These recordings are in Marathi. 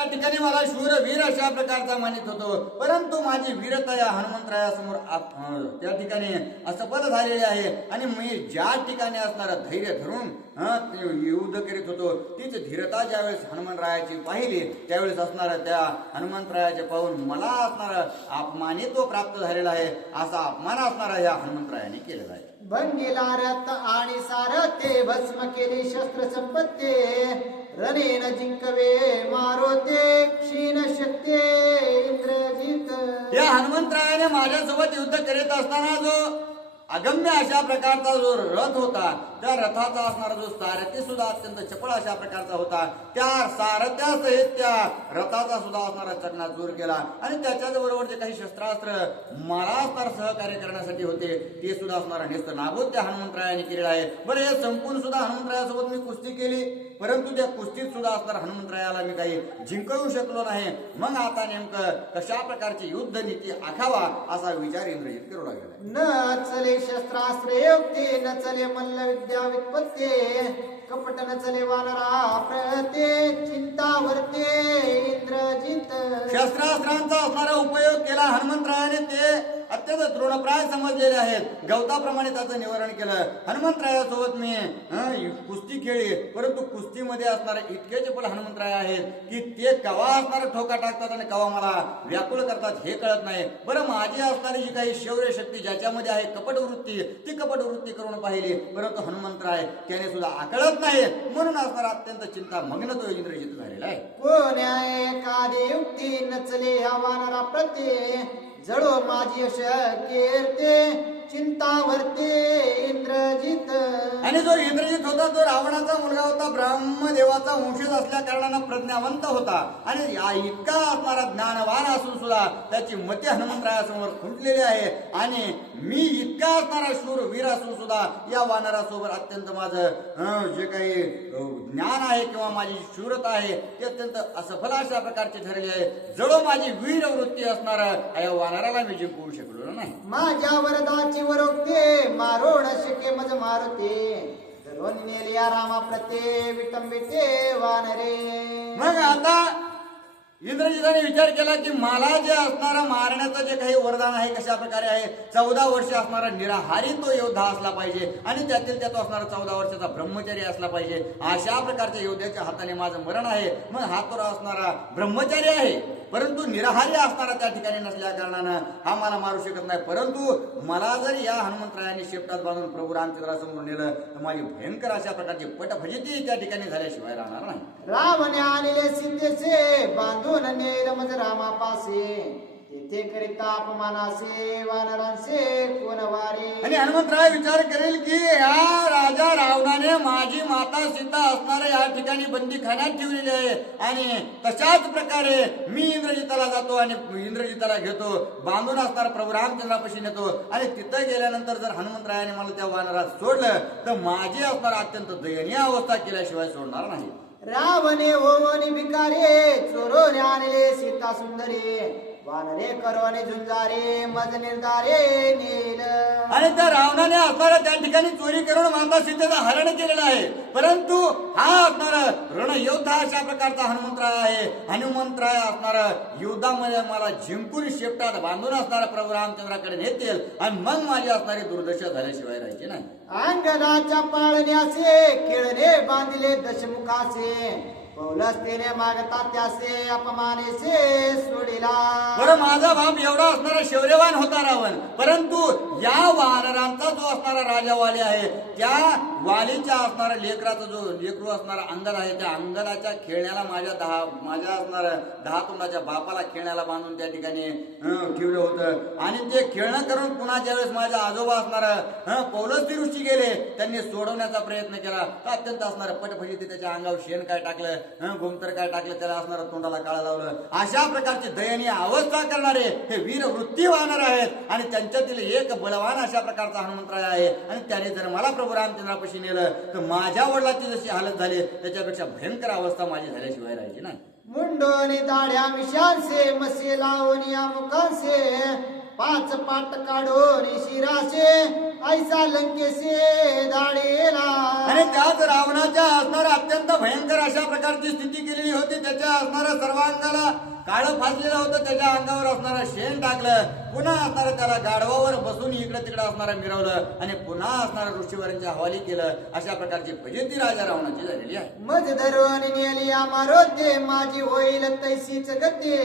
त्या ठिकाणी मला शूरवीर अशा प्रकारचा मानित होतो, परंतु माझी वीरता या हनुमंतरायासमोर त्या ठिकाणी असफल झालेली आहे. आणि मी ज्या ठिकाणी असणारं धैर्य धरून युद्ध करीत होतो, तीच धीरता ज्यावेळेस हनुमंतरायाची पाहिली त्यावेळेस असणारा त्या हनुमंतरायाचे पाहून मला असणारा अपमानित्व प्राप्त झालेला आहे. असा अपमान असणारा या हनुमंतरायाने केलेला आहे. भंगीला रथ आणि सारथे भस्म केली शस्त्र संपत्ती रणेन जिंकवे मारोते क्षीण शक्ती इंद्रजित. या हनुमंतरायाने माझ्यासोबत युद्ध करीत असताना जो अगम्य अशा प्रकारचा जो रथ होता, त्या रथाचा असणारा जो सारथी सुद्धा अत्यंत चपळ अशा प्रकारचा होता. त्या सारथ्यासहित त्या रथाचा सुद्धा असणारा चकनाचूर केला. आणि त्याच्याच बरोबर जे काही शस्त्रास्त्र मला असणार सहकार्य करण्यासाठी होते ते सुद्धा असणारा नेस्त नाबूद त्या हनुमंतरायाने केलेला आहे. बरं, हे संपूर्ण सुद्धा हनुमंतरायासोबत मी कुस्ती केली, परंतु त्या कुस्तीत सुद्धा असणारा हनुमंतरायाला मी काही जिंकवू शकलो नाही. मग आता नेमकं कशा प्रकारची युद्ध नीती आखावा असा विचार इंद्रजित करू लागला. न चले शस्त्रास्त्र युक्ती न चले मल्ल विद्या व्युत्पत्ती कपट न चले वानरा प्रते चिंता वर्ते इंद्रजित. शस्त्रास्त्रांचा असणारा उपयोग केला हनुमंतरायाने, ते अत्यंत तृणप्राय समजलेले आहेत. गवताप्रमाणे त्याचं निवारण केलं. हनुमंतरायासोबत मी कुस्ती खेळली, परंतु कुस्तीमध्ये असणारे इतके चपळ हनुमंतराय आहेत की ते कवा असणारा ठोका टाकतात आणि कवा मला व्याकुळ करतात हे कळत नाही. बरं, माझी असणारी जी काही शौर्य शक्ती ज्याच्यामध्ये आहे कपट वृत्ती, ती कपट वृत्ती करून पाहिली, परंतु हनुमंतराय त्याने सुद्धा आकळत नाही. म्हणून असणारा अत्यंत चिंता मग्न तो इंद्रजित झालेला आहे. कोण्या एखादी युक्ती नचले ह्या वानरा प्रते जळो माझी यश कीर्ते चिंता वर्ते इंद्रजित. आणि जो इंद्रजित होता तो रावणाचा मुलगा होता, ब्रह्मदेवाचा वंशज असल्या कारणानं प्रज्ञावंत होता. आणि या इतका असणारा ज्ञानवान असून सुद्धा त्याची मते हनुमंतरायासमोर खुंटलेली आहे. आणि मी इतका असणारा शूर वीर असून सुद्धा या वानरासोबत अत्यंत माझं जे काही ज्ञान आहे किंवा माझी शूरता आहे ते अत्यंत असफल अशा प्रकारचे ठरले आहे. जळो माझी वीर वृत्ती असणारा या वानराला मी जिंकवू शकलो नाही. माझ्या वरदाची वरोक्ते मारो न शके मज मारते धरून नेलिया रामा प्रते विटंबिते वानरे. मग आता इंद्रजिताने विचार केला की मला जे असणारा मारण्याचं जे काही वरदान आहे कशा प्रकारे आहे, 14 वर्ष असणारा निराहारी तो योद्धा असला पाहिजे आणि त्यातील त्यात असणारा 14 वर्षाचा ब्रह्मचारी असला पाहिजे. अशा प्रकारच्या योद्ध्याच्या हाताने माझं मरण आहे. मग हा तो असणारा ब्रह्मचारी आहे, परंतु निराहारी असणारा त्या ठिकाणी नसल्या कारणानं हा मला मारू शकत नाही. परंतु मला जर या हनुमंतरायाने शेपटात बांधून प्रभू रामचंद्रासमोर नेलं तर माझी भयंकर अशा प्रकारची पटफजिती त्या ठिकाणी झाल्याशिवाय राहणार नाही. रावणे आणले सीतेचे बांधून नेल मज रामापासे तेथे करिता अपमानासे वानरांचे कोण वारे. आणि हनुमंतराय विचार करेल की या राजा रावणाने माझी माता सीता असणाऱ्या या ठिकाणी बंदीखान्यात ठेवलेली आहे. आणि तशाच प्रकारे मी इंद्रजिताला जातो आणि इंद्रजिताला घेतो, बांधून असणारा प्रभू रामचंद्रापाशी नेतो. आणि तिथं गेल्यानंतर जर हनुमंतरायाने मला त्या वानरात सोडलं तर माझी असणारा अत्यंत दयनीय अवस्था केल्याशिवाय सोडणार नाही. रावणे होवनी भिकारे चोरून आणले सीता सुंदरी वानरे करवणे झुंजारे मज निर्धारे नेल. आणि त्या रावणाने असणारा त्या ठिकाणी चोरी करून माता सीतेचं हरण केलेलं आहे. परंतु हा असणारा रणयोद्धा अशा प्रकारचा हनुमंतराय आहे. हनुमंतराय असणारा युद्धामध्ये मला जिंकून शेपटात बांधून असणारा प्रभू रामचंद्राकडे नेतील आणि मग माझी असणारी दुर्दशा झाल्याशिवाय राहायची नाही. अंगदाच्या पाळण्याचे खेळणे बांधिले दशमुखाचे पौलस्तीने मागता त्यासे अपमानेसे सोडिला. बरं, माझा बाप एवढा असणारा शौर्यवान होता रावण, परंतु या वानरांचा जो असणारा राजा वाली आहे त्या वालीच्या असणारा लेकराचा जो लेकरू असणारा अंगद आहे, त्या अंगदाच्या खेळण्याला माझ्या असणाऱ्या 10 तोंडाच्या बापाला खेळण्याला बांधून त्या ठिकाणी ठेवलं होतं. आणि ते खेळणं करून पुन्हा ज्यावेळेस माझ्या आजोबा असणारा पौलस्ती ऋषी गेले, त्यांनी सोडवण्याचा प्रयत्न केला तर अत्यंत असणारा पटफजिती त्याच्या अंगावर शेण काय टाकलं, गोमतर काय टाकलं, त्याला असणारा तोंडाला काळा लावलं. अशा प्रकारची दयनीय अवस्था करणारे हे वीर वृत्ती वाहणार आहेत. आणि त्यांच्यातील एक बलवान अशा प्रकारचा हनुमंतराय आहे. आणि त्याने जर मला प्रभू रामचंद्रापाशी नेलं तर माझ्या वडिलांची जशी हालत झाली त्याच्यापेक्षा भयंकर अवस्था माझी झाल्याशिवाय राहायची नाही. मुंडोनी दाढ्या मिशांसे मसे लावून या मुखांसे 5 पाट काढून शिरासे ऐसा लंकेशे धाडेला. आणि त्याच रावणाच्या असणाऱ्या अत्यंत भयंकर अशा प्रकारची स्थिती केलेली होती. त्याच्या असणाऱ्या सर्वांगाला काळं फासलेलं होतं, त्याच्या अंगावर असणारं शेण टाकलं, पुन्हा असणारं त्याला गाढवावर बसून इकडे तिकडे असणारं मिरवलं आणि पुन्हा असणारं ऋषीवरांच्या हवाली केलं. अशा प्रकारची फजिती राजा रावणाची झालेली आहे. मज धरून नेली मारोते माझी होईल तैसीच गती.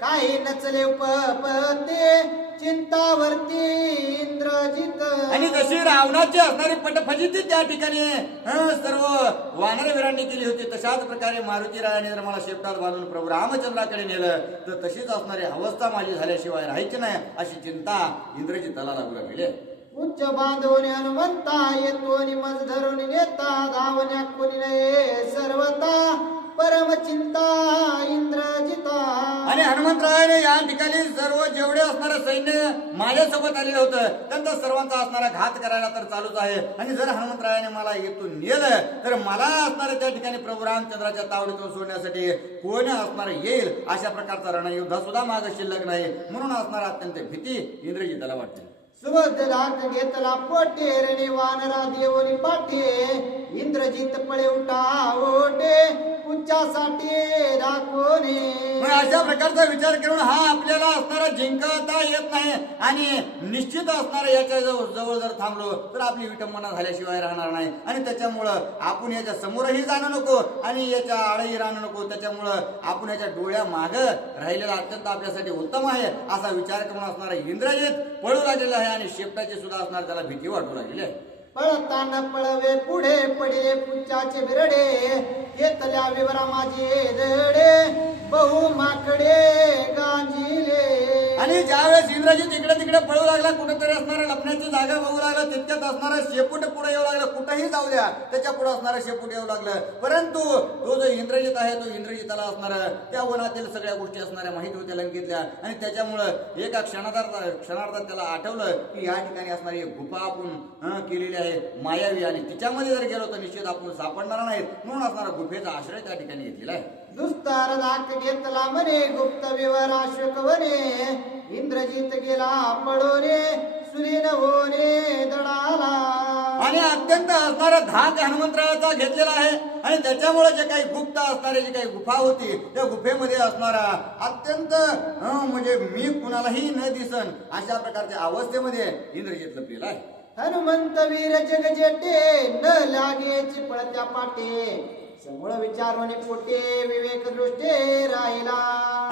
काही नचले उपपते चिंतावरती इंद्रजित. आणि जशी रावणाची असणारी पटफजिती त्या ठिकाणी सर्व वानरवीरांनी केली होती, तशाच प्रकारे मारुतीरायाने जर मला शेपटात बांधून प्रभू रामचंद्राकडे नेलं तर तशीच असणारी अवस्था माझी झाल्याशिवाय राहायची नाही, अशी चिंता इंद्रजिताला लागू लागली. उच्च बांधून हनुमंता येतो मज धरून नेता. धावण्या कोणी नये सर्वता परम चिंता इंद्रजिता. आणि हनुमंतरायाने या ठिकाणी सर्व जेवढे असणारं सैन्य माझ्यासोबत आलेलं होतं त्यांचा सर्वांचा असणारा घात करायला तर चालूच आहे. आणि जर हनुमंतरायाने मला इथून नेलं तर मला असणारं त्या ठिकाणी प्रभू रामचंद्राच्या तावडीतून सोडण्यासाठी कोण असणार येईल, अशा प्रकारचा रणयुद्ध सुद्धा मागे शिल्लक नाही. म्हणून असणारा अत्यंत भीती इंद्रजिताला वाटते. सुबोध लाग घेतला पोटे रे वानरा देवनी पाठे. इंद्रजित पळे उठा ओटे उच्चासाठी दाखवणे. अशा प्रकारचा विचार करून हा आपल्याला असणारा जिंकता येत नाही आणि निश्चित असणारा याच्या जवळ जर थांबलो तर आपली विटंबना झाल्याशिवाय राहणार नाही. आणि त्याच्यामुळं आपण याच्या समोरही जाणं नको आणि याच्या आडही राहणं नको. त्याच्यामुळं आपण याच्या डोळ्या माग राहिलेला अत्यंत आपल्यासाठी उत्तम आहे असा विचार करून असणारा इंद्रजित पळू लागलेला आहे आणि शेपटाची सुद्धा असणार त्याला भीती वाटू लागलेली आहे. पळताना पळवे पुढे पडले पुच्चाचे बिरडे. घेतल्या विवरा माझे दडे बहु माकडे गांजिले. आणि ज्यावेळेस इंद्रजित इकडे तिकडे पळू लागला, कुठेतरी असणारा लपण्याची जागा बघू लागला, तितक्यात असणारा शेपूट पुढे येऊ लागला. कुठेही जाऊ द्या त्याच्या पुढे असणारा शेपूट येऊ लागलं. परंतु तो जो इंद्रजित आहे तो इंद्रजिताला असणारा त्या वनातील सगळ्या गोष्टी असणाऱ्या माहिती होत्या लंकेतल्या. आणि त्याच्यामुळं एका क्षणार्धात त्याला आठवलं की या ठिकाणी असणारी एक गुफा आपण केलेली आहे मायावी, आणि तिच्यामध्ये जर गेलो तर निश्चित आपण सापडणार नाहीत. म्हणून असणारा गुफेचा आश्रय त्या ठिकाणी घेतलेला आहे. दुस्तार दाख घेतला म्हणे गुप्त विवर अशोकवने. इंद्रजित गेला पळोने सुलीन होणे दडाला. आणि अत्यंत असणारा धाक हनुमंतरायाचा घेतलेला आहे. आणि त्याच्यामुळे जे काही गुप्त असणारे जी काही गुफा होती त्या गुफेमध्ये असणारा अत्यंत म्हणजे मी कुणालाही न दिसन अशा प्रकारच्या अवस्थेमध्ये इंद्रजित लपलेला आहे. हनुमंत वीर जगजेटे न लागेची पळत्या पाटे. समूळ विचारवणे पोटे विवेक दृष्टे राहिला.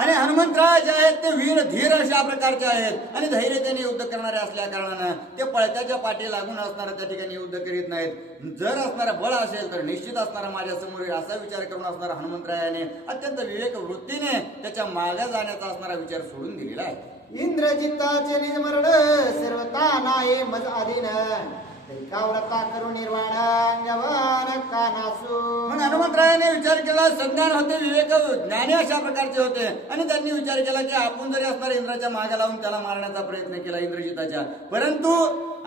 आणि हनुमंतराय जे आहेत ते वीर धीर अशा प्रकारचे आहेत आणि धैर्याने युद्ध करणारे असल्या कारणानं ते पळत्याच्या पाठी लागून असणारा त्या ठिकाणी युद्ध करीत नाहीत. जर असणारा बळ असेल तर निश्चित असणारा माझ्या समोर येईल असा विचार करून असणारा हनुमंतरायाने अत्यंत विवेक वृत्तीने त्याच्या मागे जाण्याचा असणारा विचार सोडून दिलेला आहे. इंद्रजिताचे निजमरण सर्वता नाही मज अधीन. दैकाव्रता करू निर्वाण अंगवान कानासू. म्हणून हनुमंतरायाने विचार केला, संज्ञान होते, विवेक ज्ञानी अशा प्रकारचे होते. आणि त्यांनी विचार केला की आपण जरी असणारा इंद्राच्या मागे लावून त्याला मारण्याचा प्रयत्न केला इंद्रजिताच्या, परंतु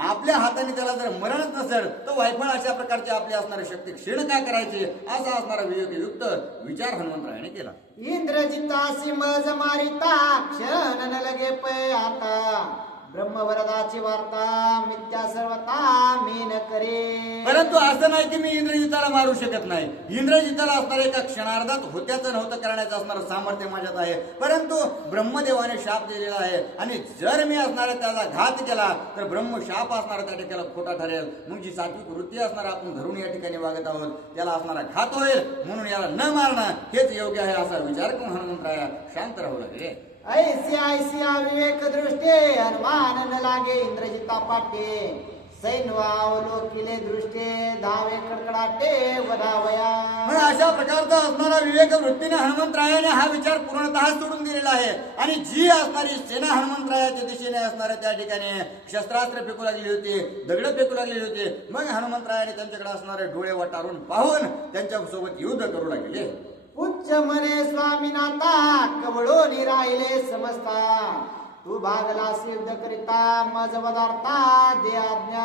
आपल्या हाताने त्याला जर मरणच नसेल तर वायफळ अशा प्रकारची आपली असणारी शक्ती क्षीण का करायची असा असणारा विवेकयुक्त विचार हनुमंतरायाने केला. इंद्रजितासी मज मारिता क्षण न लगे पै आता. ब्रह्मवरदाची वार्ता मिथ्या सर्वता मी न करे. परंतु असं नाही की मी इंद्रजिताला मारू शकत नाही. इंद्रजिताला असणाऱ्या एका क्षणार्धात होत्याचं नव्हतं करण्याचं असणारं सामर्थ्य माझ्यात आहे. परंतु ब्रह्मदेवाने शाप दिलेला आहे आणि जर मी असणारा त्याचा घात केला तर ब्रह्मशाप असणारा त्या ठिकाणी खोटा ठरेल. मग जी सात्विक वृत्ती असणारा आपण धरून या ठिकाणी वागत आहोत त्याला असणारा घात होईल. म्हणून याला न मारणं हेच योग्य आहे असा विचार करून हनुमंतराया शांत राहू लागले. ऐसिया विवेक दृष्टे अनुमान न लागे इंद्रजिता पाटे. सैन्वावलोकिले दृष्टे धावे कडकडाटे वधावया. अशा प्रकारचा असणारा विवेक वृत्तीने हनुमंतरायाने हा विचार पूर्णतः सोडून दिलेला आहे. आणि जी असणारी सेना हनुमंतरायाच्या दिशेने असणाऱ्या त्या ठिकाणी शस्त्रास्त्र फेकू लागली होती, दगड फेकू लागलेली होती. मग हनुमंतरायाने त्यांच्याकडे असणारे डोळे वटारून पाहून त्यांच्या सोबत युद्ध करू लागले. उच्च मने स्वामीनाथा कवळोनी राहिले समजता. तू भागला सिद्ध करिता मज पदार्था दे आज्ञा.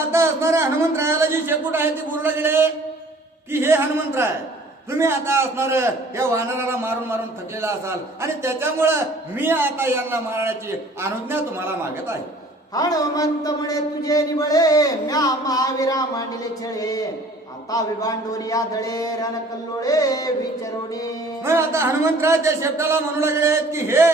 आता असणाऱ्या हनुमंतरायाला जी शेपूट आहे ती बोलू लागले की हे हनुमंतराय, तुम्ही आता असणार या वानराला मारून मारून थकलेला असाल आणि त्याच्यामुळं मी आता यांना मारण्याची अनुज्ञा तुम्हाला मागत आहे. हनुमंत म्हणे तुझे निबळे म्या महावीरा मांडले छळे आता विभांडोली आदळे रण कल्लोळे विचरोणे. मग आता हनुमंतराय त्या शेपटाला म्हणू लागले की हे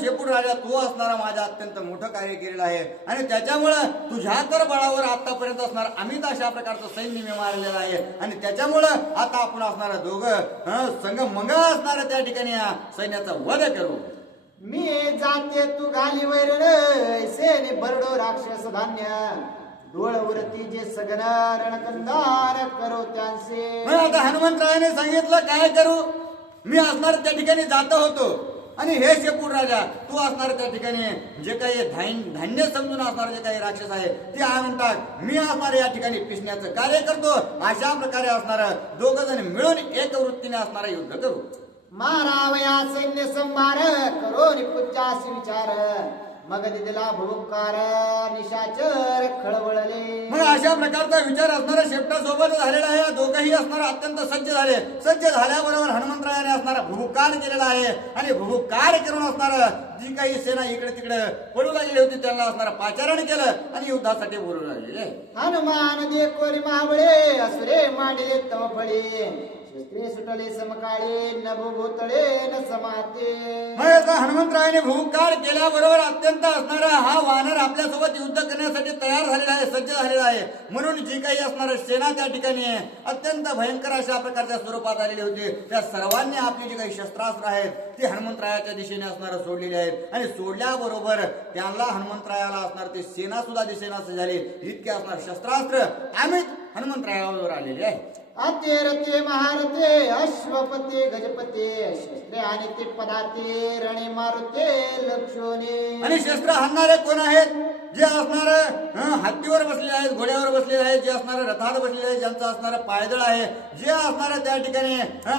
शेपूट राजा तू असणारा माझ्या अत्यंत मोठं कार्य केलेलं आहे आणि त्याच्यामुळं तुझ्या तर बळावर आतापर्यंत असणार अमित अशा प्रकारचं सैन्य मी मारलेलं आहे आणि त्याच्यामुळं आता आपण असणारा दोघं संघ मंगळ असणारा त्या ठिकाणी या सैन्याचा वध करू. मी जाते तू घाली वैरण सेने बरडो राक्षस धान्य डोळवरती जे सगन रणकंदार करो त्यांचे. मग आता हनुमंतरायाने सांगितलं काय करू. मी असणार त्या ठिकाणी जात होतो आणि हे शेपूट राजा तू असणार त्या ठिकाणी जे काही धान्य समजून असणार जे काही राक्षस आहे ते आणून टाक. मी असणार या ठिकाणी पिसण्याचं कार्य करतो. अशा प्रकारे असणार दोघ जण मिळून एक वृत्तीने असणारा युद्ध करू. मारावया सैन्य संभार करो निपुच्चासी विचार मग दिला भुकार निशाचर खळबळले. मग अशा प्रकारचा विचार असणारा शेपटासोबत झालेला आहे. दोघंही असणार अत्यंत सज्ज झाले. सज्ज झाल्याबरोबर हनुमंतरायाने असणारा भूकार केलेला आहे आणि भूकार करून असणार जी काही सेना इकडे तिकडे पळू लागली होती त्यांना असणारा पाचारण केलं आणि युद्धासाठी बोलू लागले. हनुमान दे कोरी महाबळे असुरे मांडले तव फळे शस्त्रे सुटले समकाळे नभो भोतळे न समाते. मग आता हनुमंतरायाने भूकार केल्याबरोबर अत्यंत असणारा हा वानर आपल्यासोबत युद्ध करण्यासाठी तयार झालेला आहे, सज्ज झालेला आहे. म्हणून जी काही असणार सेना त्या ठिकाणी अत्यंत भयंकर अशा प्रकारच्या स्वरूपात आलेली होती त्या सर्वांनी आपली जी काही शस्त्रास्त्र आहेत ती हनुमंतरायाच्या दिशेने असणार सोडलेली आहेत आणि सोडल्याबरोबर त्यांना हनुमंतरायाला असणार ती सेना सुद्धा दिसेनास झाली. इतके असणार शस्त्रास्त्र अमित हनुमंतरायावर आलेले आहे. अतेरते महारते अश्वपते गजपते शस्त्रे आणि ते पदाते रणे मारुते लक्षोने. आणि शस्त्र हाणणारे कोण आहेत. जे असणार हत्तीवर बसलेले आहेत, घोड्यावर बसलेले आहेत, जे असणार रथावर बसलेले आहेत, ज्यांचं असणारं पायदळ आहे, जे असणारे त्या ठिकाणी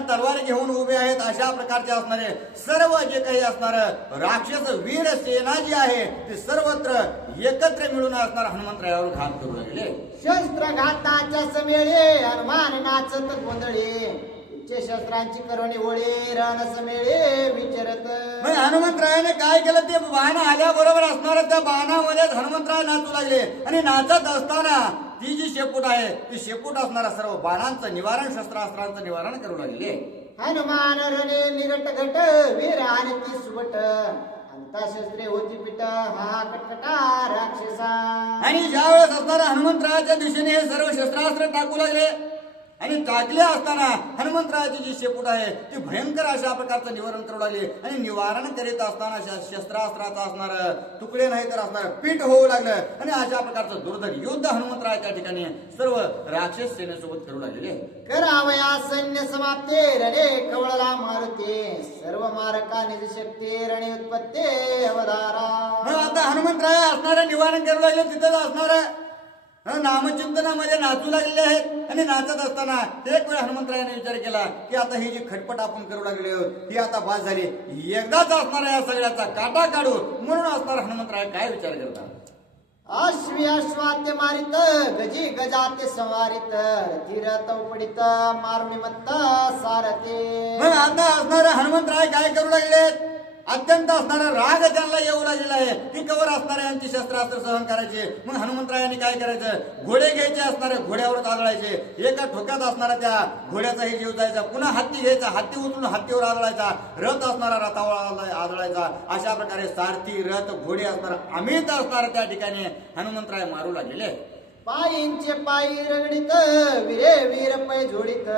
तलवार घेऊन उभे आहेत, अशा प्रकारचे असणारे सर्व जे काही असणार राक्षस वीर सेना जी आहे ती सर्वत्र एकत्र मिळून असणार हनुमंतरायावर घात करू लागले. शस्त्र घाताच्या समेळे हनुमान नाचत गोंधळे उच्च शस्त्रांची करवणी ओळे रण समेळे विचारत. मग हनुमंतरायाने काय केलं ते बाण आल्याबरोबर असणार त्या बाणामध्ये हनुमंतराय नाचू लागले आणि नाचत असताना ती जी शेपूट आहे ती शेपूट असणारा सर्व बाणांचं निवारण शस्त्रास्त्रांचं निवारण करू लागले. हनुमान रणे निरट घट वीर आणि ती सुबट अंता शस्त्रे होती पिट हा कटकटा राक्षसा. आणि ज्यावेळेस असणारा हनुमंतरायाच्या दिशेने हे सर्व शस्त्रास्त्र टाकू लागले आणि टाकले असताना हनुमंतरायाची जी शेपूट आहे ती भयंकर अशा प्रकारचं निवारण करू लागली आणि निवारण करीत असताना शस्त्रास्त्राचा असणार तुकडे नाही तर असणार पीठ होऊ लागलं आणि अशा प्रकारचं दुर्धर युद्ध हनुमंतरायाच्या ठिकाणी सर्व राक्षस सेनेसोबत करू लागले. करावया सैन्य समाप्ते रणे कवळला मारुते सर्व मारका निज शक्ती रणे उत्पत्ते अवधारा. आता हनुमंतराय असणारे निवारण करू लागले. तिथं असणार नामचिंतनामध्ये नाचू लागलेले आहेत आणि नाचत असताना एक वेळ हनुमंतरायाने विचार केला की आता ही जी खटपट आपण करू लागले आहोत ही आता बाद झाली, एकदाच असणारा या सगळ्याचा काटा काढू. म्हणून असणार हनुमंतराय काय विचार करतात. अश्वी अश्वात्य मारित गजी गजाते संवारित रथिरथ उपडित मारुणी मत्त सारते. मग आता असणारे हनुमंतराय काय करू लागले. अत्यंत असणारा राग त्यांना येऊ लागलेला आहे की कवर असणारे यांची शस्त्रास्त्र सहन करायचे. मग हनुमंतरायांनी काय करायचं, घोडे घ्यायचे असणारे घोड्यावर आदळायचे. एका ठोक्यात असणारा त्या घोड्याचाही जीव जायचा. पुन्हा हत्ती घ्यायचा, हत्ती उचलून हत्तीवर आदळायचा. रथ असणारा रथावर आदळायचा. अशा प्रकारे सारथी रथ घोडे असणारा अमित असणारा त्या ठिकाणी हनुमंतराय मारू लागलेले. पायींचे पायी रगडीत विरे वीर पै जोडीत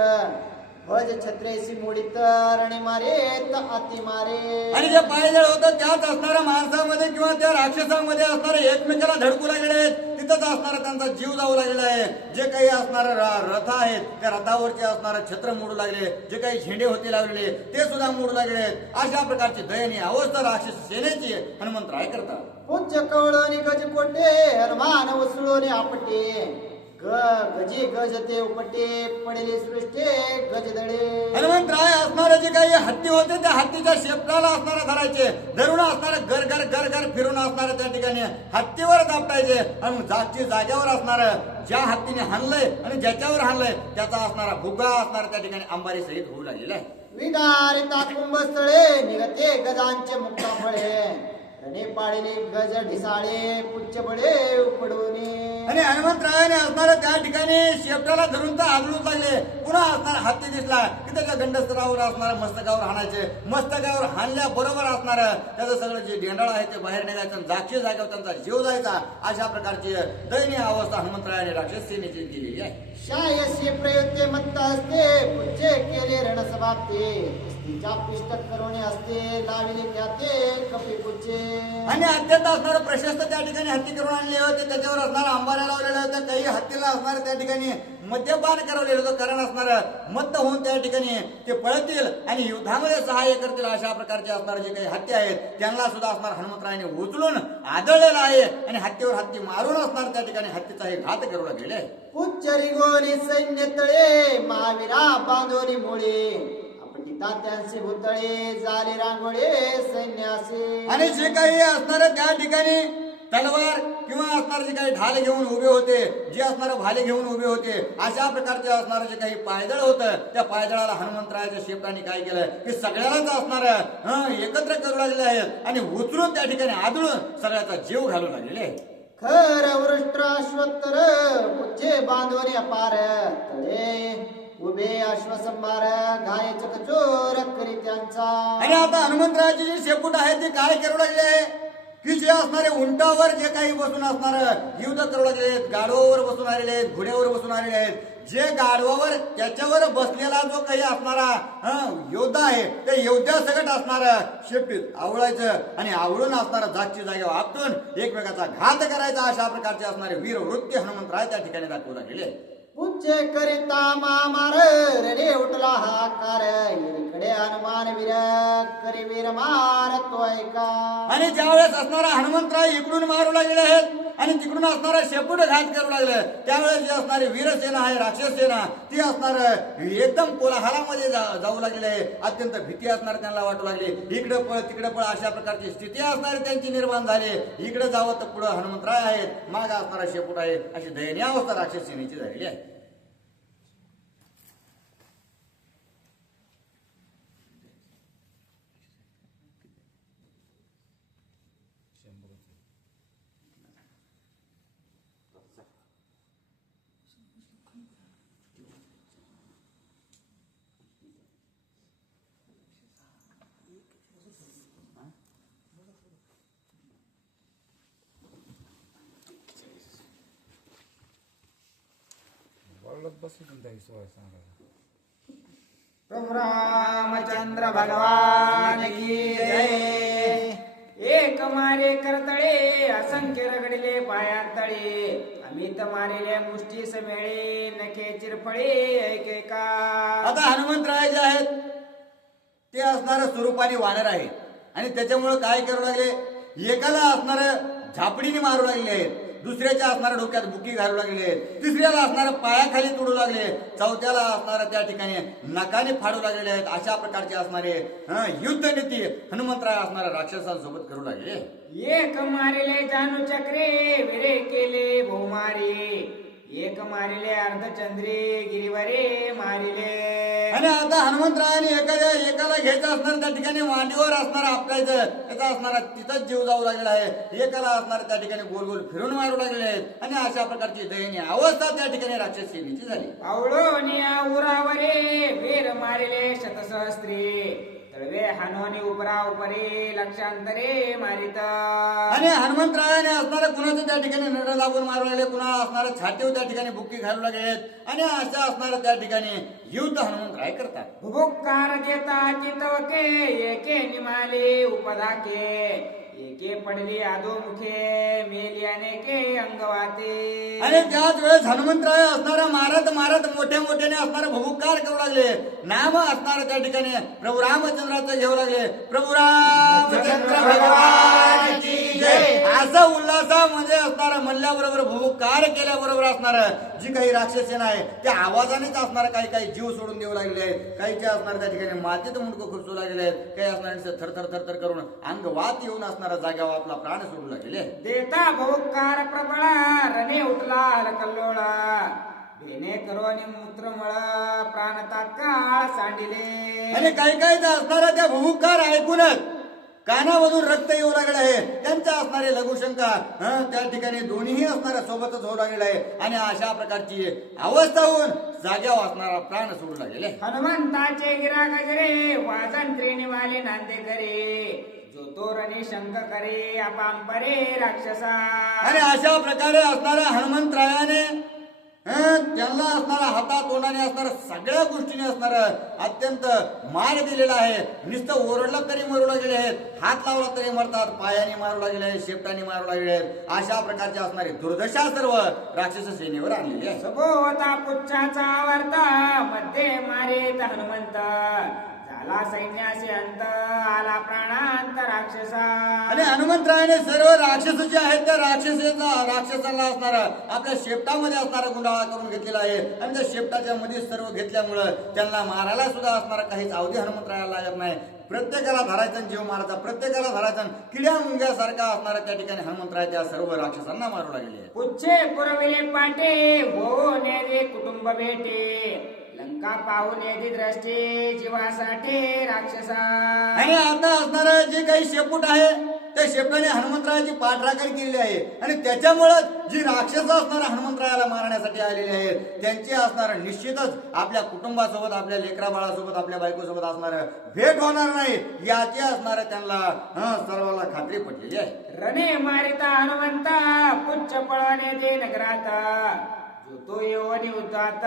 भज छत्रेसी मोडीत रणे मारेत अति मारे. आणि जे पायदळ होतं त्याच असणाऱ्या माणसामध्ये किंवा त्या राक्षसांमध्ये असणारे एकमेकाला धडकू लागलेले आहेत. तिथंच असणारा त्यांचा जीव जाऊ लागलेला आहे. जे काही असणारे रथ आहेत त्या रथावरचे असणारे छत्र मोडू लागले. जे काही झेंडे होते लागलेले ते सुद्धा मोडू लागले आहेत. अशा प्रकारची दयनीय अवस्था राक्षस सेनेची हनुमंतराय करतात. उच्च कवळणी गज कोटे हनुमान उसळोने आपटे गजी गजते उपटे पडले सृष्टे गजदळे. हनुमंतराय असणारे जे काही हत्ती होते त्या हत्तीच्या शेपटाला असणारे धरायचे. धरून असणारे घर घर घर घर फिरून असणारे त्या ठिकाणी हत्तीवर दापटायचे आणि जागची जाग्यावर असणार ज्या हत्तीने हाणलंय आणि ज्याच्यावर हाणलंय त्याचा असणारा भुगा असणारा त्या ठिकाणी अंबारी सहित होऊ लागलेला आहे. विदारिता कुंभस्थळे निघते गजांचे मुक्ता फळे रणे पाळले गज ढिसाळे पुच्छ बळे उपडूने. आणि हनुमंतरायाने असणार त्या ठिकाणी शेपटाला धरून तर आदळूच लागले. पुन्हा असणार हत्ती दिसला की त्याच्या गंडस्तरावर असणार मस्तकावर हाणायचे. मस्तकावर हाणल्या बरोबर असणार त्याचं सगळं जे ढेंडाळ आहे ते बाहेर निघायचं, जागच्या जागेवर त्यांचा जीव जायचा. अशा प्रकारची दयनीय अवस्था हनुमंतरायाने राक्षस सेनेची केलेली आहे. शायसी प्रयुक्ते मत्त असते पुच्चे केले रणसभाते. तिच्या पिष्टक करुणे असते लाविले ख्याते कपी पुच्चे. आणि अत्यंत असणार प्रशस्त त्या ठिकाणी हत्ती करून आणले होते. त्याच्यावर असणार अंबाऱ्या लावलेल्या होत्या. काही हत्तीला असणार त्या ठिकाणी मद्यपान करवलेलं होतं. कारण असणार मत्त होऊन त्या ठिकाणी ते पळतील आणि युद्धामध्ये सहाय्य करतील. अशा प्रकारचे असणार जे काही हत्ती आहेत त्यांना सुद्धा असणार हनुमंतरायाने उचलून आदळलेला आहे आणि हत्तीवर हत्ती मारून असणार त्या ठिकाणी हत्तीचा हे घात करू लागलेले. पुच्चरी गोली सैन्य तळे महावीरा बांधोनी मुळे. तात्यांचे भुतळे झाले रांगोळे सैन्याचे. आणि जे काही असणार त्या ठिकाणी तलवार किंवा असणार जे काही ढाल घेऊन उभे होते, जे असणार भाले घेऊन उभे होते, अशा प्रकारचे असणार जे काही पायदळ होतं त्या पायदळाला हनुमंतरायाच्या शेपटाने काय केलं की सगळ्यालाच असणार एकत्र करू लागले आहेत आणि उचलून त्या ठिकाणी आदळून सगळ्याचा जीव घालू लागलेले. खर वृष्ट अश्वत्तर पुच्छे बांधोनी अपार तळे उभे अश्वसंभार घाय चकचोर करी त्यांचा. आणि आता हनुमंतरायाची जी शेपूट आहे ती काय करू लागले आहे की जे असणारे उंटावर जे काही बसून असणार युद्ध करू लागले आहेत, गाढवावर बसून आलेले आहेत, घोड्यावर बसून आलेले आहेत. जे गाढवावर त्याच्यावर बसलेला जो काही असणारा योद्धा आहे त्या योद्ध्या सगळं असणार शेपटीत आवळायचं आणि आवळून असणारा जागची जागेवर आपटून एकमेकाचा घात करायचा. अशा प्रकारचे असणारे वीर वृत्ती हनुमंतराय त्या ठिकाणी दाखवू लागले. पुच्चे करिता मामार रणे उठला हाकार. इकडे हनुमान वीर करी वीर मार तो ऐका. आणि ज्यावेळेस असणारा हनुमंतराय इकडून मारू लागलेले आहेत आणि तिकडून असणारा शेपूट घात करू लागले त्यावेळेस जे असणारी वीरसेना आहे राक्षस सेना ती असणार एकदम कोलाहलामध्ये जाऊ लागलेले आहे. अत्यंत भीती असणार त्यांना वाटू लागली. इकडे पळ तिकडे पळ अशा प्रकारची स्थिती असणारी त्यांची निर्माण झाली. इकडे जावं तर पुढे हनुमंतराय आहेत, माग असणारा शेपूट आहे. अशी दयनीय अवस्था राक्षस सेनेची झालेली आहे. प्रभु रामचंद्र भगवान की जय. एक मारे करतळे असंख्य रगडले पायांतळे. अमित मारिले मुष्टी समेळे नखे चिरफळे ऐकेका. आता हनुमंतराय जे आहेत ते असणार स्वरूपाने वानर आहे आणि त्याच्यामुळे काय करू लागले एकाला असणार झापडीने मारू लागले आहेत, दुसऱ्याच्या असणाऱ्या डोक्यात बुकी घालू लागले आहेत, तिसऱ्याला असणाऱ्या पायाखाली तोडू लागले, चौथ्याला असणाऱ्या त्या ठिकाणी नकाने फाडू लागलेले आहेत. अशा प्रकारचे असणारे युद्ध नीती हनुमंतराय असणाऱ्या राक्षसांसोबत करू लागले. एक मारिले जाणू चक्रे विरे केले बहुमारी. एक मारिले अर्धचंद्री गिरीवरे मारिले. आणि आता हनुमंतरायाने एकाला घ्यायचं असणार त्या ठिकाणी मांडीवर असणार आपलायचं त्याचा असणारा तिथंच जीव जाऊ लागलेला आहे. एकाला असणार त्या ठिकाणी गोल गोल फिरून मारू लागलेले आहेत आणि अशा प्रकारची दयनीय अवस्था त्या ठिकाणी राक्षस सेनेची झाली. आवळोनिया उरावरे वीर मारिले शतसहस्त्री. तळवे हानोनी उपरा उपरे लक्षांतरे मारित. आणि हनुमंतरायाने असणाऱ्या कुणाचं त्या ठिकाणी नड लागून मारू लागले, कुणाला असणाऱ्या छातीवर त्या ठिकाणी बुक्की घालू लागले आणि अशा असणाऱ्या त्या ठिकाणी युद्ध हनुमंतराय करतात. भुभुक्कार देता चितवके एके निमाले उपदाके. एके पडली अधोमुखे मेली अनेके अंगवाते. आणि त्याच वेळेस हनुमंतराय असणारा मारत मारत मोठ्या मोठ्याने असणारे भुभुक्कार करू लागले. नाम असणारे त्या ठिकाणी प्रभू रामचंद्राचं घेऊ लागले. प्रभू रामचंद्र भगवान की जय असं उल्हासामध्ये असणारा म्हणल्याबरोबर भुभुक्कार केल्याबरोबर असणार जी काही राक्षसेना आहे त्या आवाजानेच असणार काही जीव सोडून देऊ लागले आहेत. काहीचे असणार त्या ठिकाणी मातीत मुंडकं खुपसू लागले आहेत. काही असणारे थरथर थरथर करून अंगवात येऊन असणारा जाग्यावर आपला प्राण सोडू लागले. देता भुभुक्कार प्रबळा रणे उठला हलकल्लोळा. भेने करोनी मूत्रमळ प्राण तात्काळ सांडिले. आणि काही असणारा त्या भुभुक्कार ऐकूनच कानामधून रक्त येऊ लागलं आहे, त्यांच्या असणारे लघुशंका त्या ठिकाणी दोन्हीही असणाऱ्या सोबतच होऊ लागलेलं आहे आणि अशा प्रकारची अवस्था होऊन जाग्यावर असणारा प्राण सोडू लागलेला आहे. हनुमंताचे गिरा गजरे वाजन त्रिनिवाले नांदे करे जो तो रणे शंक करे अपांपरे राक्षसा. आणि अशा प्रकारे असणाऱ्या हनुमंतरायाने त्यांना असणारा हातात तोंडाने असणार सगळ्या गोष्टीने असणार अत्यंत मार दिलेला आहे. नुसतं ओरडलं तरी मरू लागलेले आहेत, हात लावला तरी मरतात, पायाने मारू लागलेले आहेत, शेपटाने मारू लागलेले आहेत. अशा प्रकारचे असणारे दुर्दशा सर्व राक्षस सेनेवर आणलेली आहे. सभोवता पुच्छाचा वार्ता मध्ये मारेत हनुमंत झाला सैन्याशी अंत आला प्राणांत राक्षसा. आणि हनुमंतरायाने सर्व राक्षस जे आहेत त्या राक्षसांना असणारा आपल्या शेपटामध्ये असणारा गुंडाळा करून घेतलेला आहे आणि त्या शेपटाच्या मध्ये सर्व घेतल्यामुळं त्यांना मारायला सुद्धा असणारा काहीच अवधी हनुमंतरायाला लागत नाही. प्रत्येकाला धरायचं जीव मारायचा, प्रत्येकाला धरायचं किड्या मुंग्यासारखा असणारा त्या ठिकाणी हनुमंतराय त्या सर्व राक्षसांना मारू लागले. पुच्छे पुरविले पाटे हो नेरे कुटुंब भेटे लंका पाहून येते द्रष्टे जीवासाठी राक्षसा. आणि आता असणारा जे काही शेपूट आहे त्या शेपटाने हनुमंतरायाची पाठराखण केलेली आहे आणि त्याच्यामुळे जी राक्षस असणारा हनुमंतरायाला मारण्यासाठी आलेले आहेत त्यांचे असणार निश्चितच आपल्या कुटुंबासोबत, आपल्या लेकरा बाळासोबत, आपल्या बायकोसोबत असणार भेट होणार नाही याची असणार त्यांना सर्वांना खात्री पडलेली आहे. रणे मारिता हनुमंता पुच्छ पळवणे दे नगरात तो येऊन उद्धात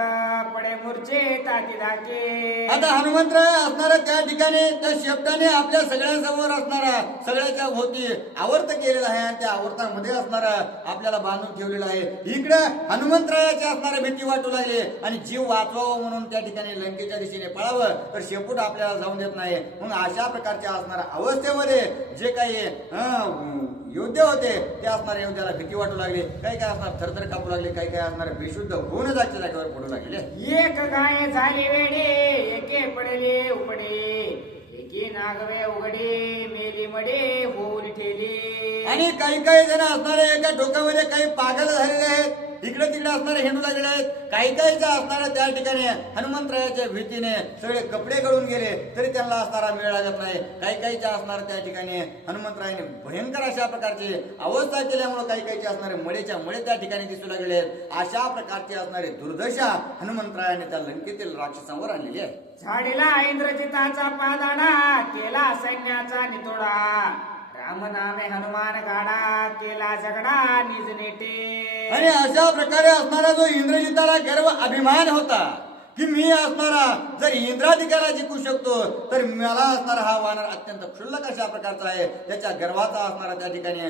पडे मूर्छे ताती धाके. आता हनुमंतराय असणारा त्या ठिकाणी त्या शेपटाने आपल्या सगळ्यांसमोर असणारा सगळ्याच्या भोवती आवर्त केलेला आहे आणि त्या आवर्तामध्ये असणारा आपल्याला बांधून ठेवलेला आहे. इकडे हनुमंतरायाची असणारा भीती वाटू लागली आणि जीव वाचवावं म्हणून त्या ठिकाणी लंकेच्या दिशेने पळावं तर शेपूट आपल्याला जाऊन देत नाही. मग अशा प्रकारच्या असणाऱ्या अवस्थेमध्ये जे काही योद्धे होते ते असणाऱ्या योद्ध्याला भीती वाटू लागली, काही काय असणार थरथर कापू लागले, काही काय असणारे बेशुद्ध होऊन जागच्या जागेवर पडू लागले. एक गाय झाली वेडे एके पडले उपडे एके नागवे उघडे मेली मडे होऊन ठेली. आणि काही काही जण असणारे एका डोक्यामध्ये काही पागल झालेले आहेत, इकडे तिकडे असणारे हिंडू लागलेले आहेत. काही काही ज्या असणाऱ्या त्या ठिकाणी हनुमंतरायाच्या भीतीने सगळे कपडे गळून गेले तरी त्यांना असणारा वेळ लागत नाही. काही काही ज्या असणार त्या ठिकाणी हनुमंतरायाने भयंकर अशा प्रकारची अवस्था केल्यामुळे काही काही असणारे मळेच्या मळे त्या ठिकाणी दिसू लागलेले आहेत. अशा प्रकारची असणारी दुर्दशा हनुमंतरायाने त्या लंकेतील राक्षसांवर आणलेली आहे. झाडीला इंद्रजिताचा पादाडा केला सैन्याचा नितोडा राम नामे हनुमान गाडा केला झगडा निज नेटे. आणि अशा प्रकारे असणारा जो इंद्रजिताला गर्व अभिमान होता की मी असणारा जर इंद्राधिकाला जिंकू शकतो तर मला असणारा हा वानर अत्यंत क्षुल्लक अशा प्रकारचा आहे. त्याच्या गर्वाचा असणारा त्या ठिकाणी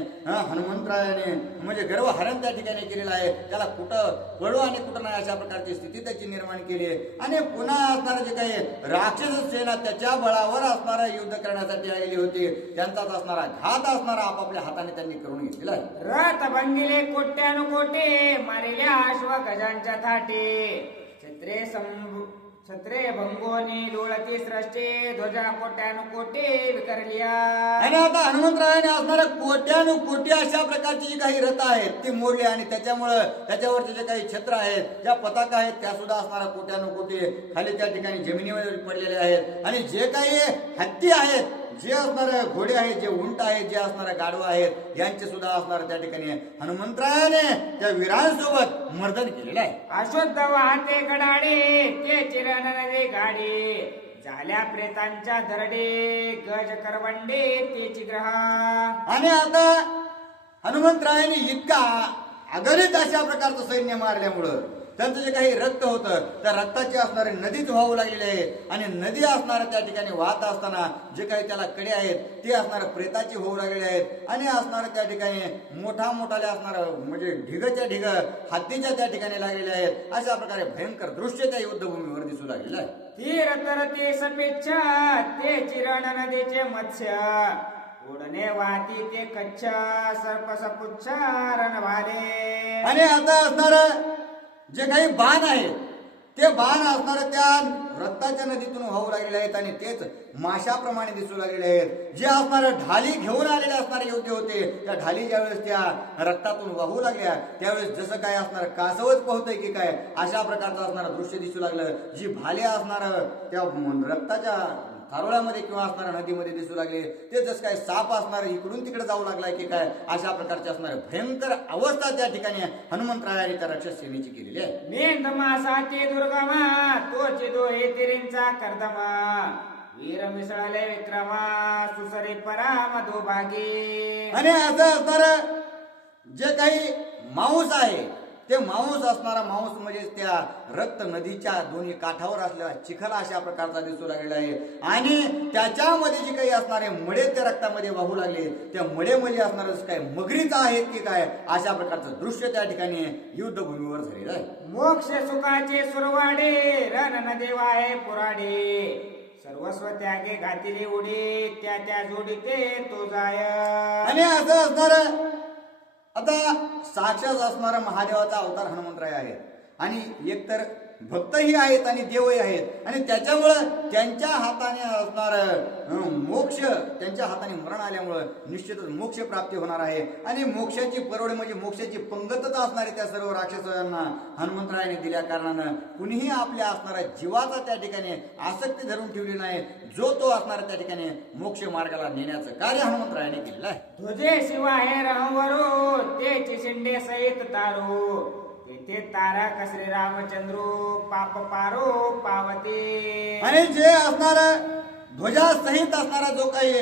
हनुमंतरायाने म्हणजे गर्व हरण त्या ठिकाणी केलेला आहे. त्याला कुठं पळू आणि कुठं नाही अशा प्रकारची स्थिती त्याची निर्माण केली आणि पुन्हा असणारा जे काही राक्षस सेना त्याच्या बळावर असणारा युद्ध करण्यासाठी आलेली होती त्यांचाच असणारा घात असणारा आपापल्या हाताने त्यांनी करून घेतलेला आहे. रथ भंगिले कोट्यानुकोटे मारिल्या अश्व गजांच्या थाटे छत्रे भंगोनी लोळती सृष्टे ध्वजा कोट्यानुकोटे विकरलिया. आणि आता हनुमंतरायाने असणाऱ्या कोट्यानुकोटी अशा प्रकारची जी काही रथ आहेत ती मोडली आणि त्याच्यामुळं त्याच्यावरचे जे काही छत्र आहेत, ज्या पताका आहेत त्या सुद्धा असणाऱ्या कोट्यानुकोटी खाली त्या ठिकाणी जमिनीवर पडलेले आहेत. आणि जे काही हत्ती आहेत, जे असणारे घोडे आहेत, जे उंट आहेत, जे असणारे गाढवा आहेत यांचे सुद्धा असणार त्या ठिकाणी हनुमंतरायाने त्या वीरांसोबत मर्दन केलेलं आहे. अशुद्ध वाहते गडाडे ते चिरण नदी गाडी झाल्या प्रेतांच्या दरडे गज करवंडे तेची ग्रहा. आणि आता हनुमंतरायाने इतका अगणित अशा प्रकारचं सैन्य मारल्यामुळं त्यांचं जे काही रक्त होतं त्या रक्ताचे असणारे नदीच वाहू लागलेले आहेत आणि नदी असणाऱ्या त्या ठिकाणी वाहत असताना जे काही त्याला कडे आहेत ते असणारे प्रेताची होऊ लागलेले आहेत आणि असणारे त्या ठिकाणी मोठाले असणार म्हणजे ढिगच्या ढिग हत्तीच्या त्या ठिकाणी लागलेले आहेत. अशा प्रकारे भयंकर दृश्य त्या युद्धभूमीवर दिसू लागलेलं आहे. तीर तरते सपेच्छा ते चिरण नदीचे मत्स्य उडणे वाहती ते कच्छ सर्प सपुच्छ रणभाले. आणि आता असणार जे काही बाण आहेत ते बाण असणारे त्या रक्ताच्या नदीतून वाहू लागलेले आहेत आणि तेच माशाप्रमाणे दिसू लागलेले आहेत. जे असणारे ढाली घेऊन आलेले असणारे योद्धे होते त्या ढाली ज्यावेळेस त्या रक्तातून वाहू लागल्या त्यावेळेस जसं काय असणार कासवच पोहतंय की काय अशा प्रकारचं असणारं दृश्य दिसू लागलं. जी भाले असणार त्या रक्ताच्या थारोळ्यामध्ये किंवा असणाऱ्या नदीमध्ये दिसू लागले. ते जसं काय साप असणार इकडून तिकडे जाऊ लागलाय की काय, अशा प्रकारचे असणारे भयंकर अवस्था त्या ठिकाणी हनुमंतरायाने त्या राक्षस सेनेची केलेली आहे. नेंद मासाची दुर्गमा तोची दोहे तिरींचा कर्दमा वीर मिसळले विक्रमा सुसरे पराम दुभागी. आणि असं असणार जे काही मांस आहे ते मांस असणारा मांस म्हणजे त्या रक्त नदीच्या दोन्ही काठावर असलेला चिखल अशा प्रकारचा दिसू लागलेला आहे. आणि त्याच्यामध्ये जे काही असणारे मडे त्या रक्तामध्ये वाहू लागले, त्या मडेमध्ये असणारच काय मगरीच आहेत की काय, अशा प्रकारचं दृश्य त्या ठिकाणी युद्धभूमीवर झालेलं आहे. मोक्ष सुखाचे सुरवाडे रण नदी वाहे पुराडे सर्वस्व त्यागे घातिले उडी त्या त्या जोडीते तो जाय. आणि असं असणार आता साक्षात असणारा महादेवाचा अवतार हनुमंतराय आहे. आणि एकतर भक्तही आहेत आणि देवही आहेत. आणि त्याच्यामुळं त्यांच्या हाताने असणार मोक्ष, त्यांच्या हाताने मरण आल्यामुळं निश्चितच मोक्ष प्राप्ती होणार आहे. आणि मोक्षाची परवड म्हणजे मोक्षाची पंगतता असणारी त्या सर्व राक्षसांना हनुमंतरायाने दिल्या कारणानं कुणीही आपल्या असणाऱ्या जीवाचा त्या ठिकाणी आसक्ती धरून ठेवली नाही. जो तो असणारा त्या ठिकाणी मोक्ष मार्गाला नेण्याचं कार्य हनुमंतरायाने केलेलं आहे. तुझे शिवा हे रहवरो तेची शिंडे सहित तारो तेथे तारा कसरे रामचंद्रो पाप पारो पावते. आणि जे असणार ध्वजासहित असणारा जो काही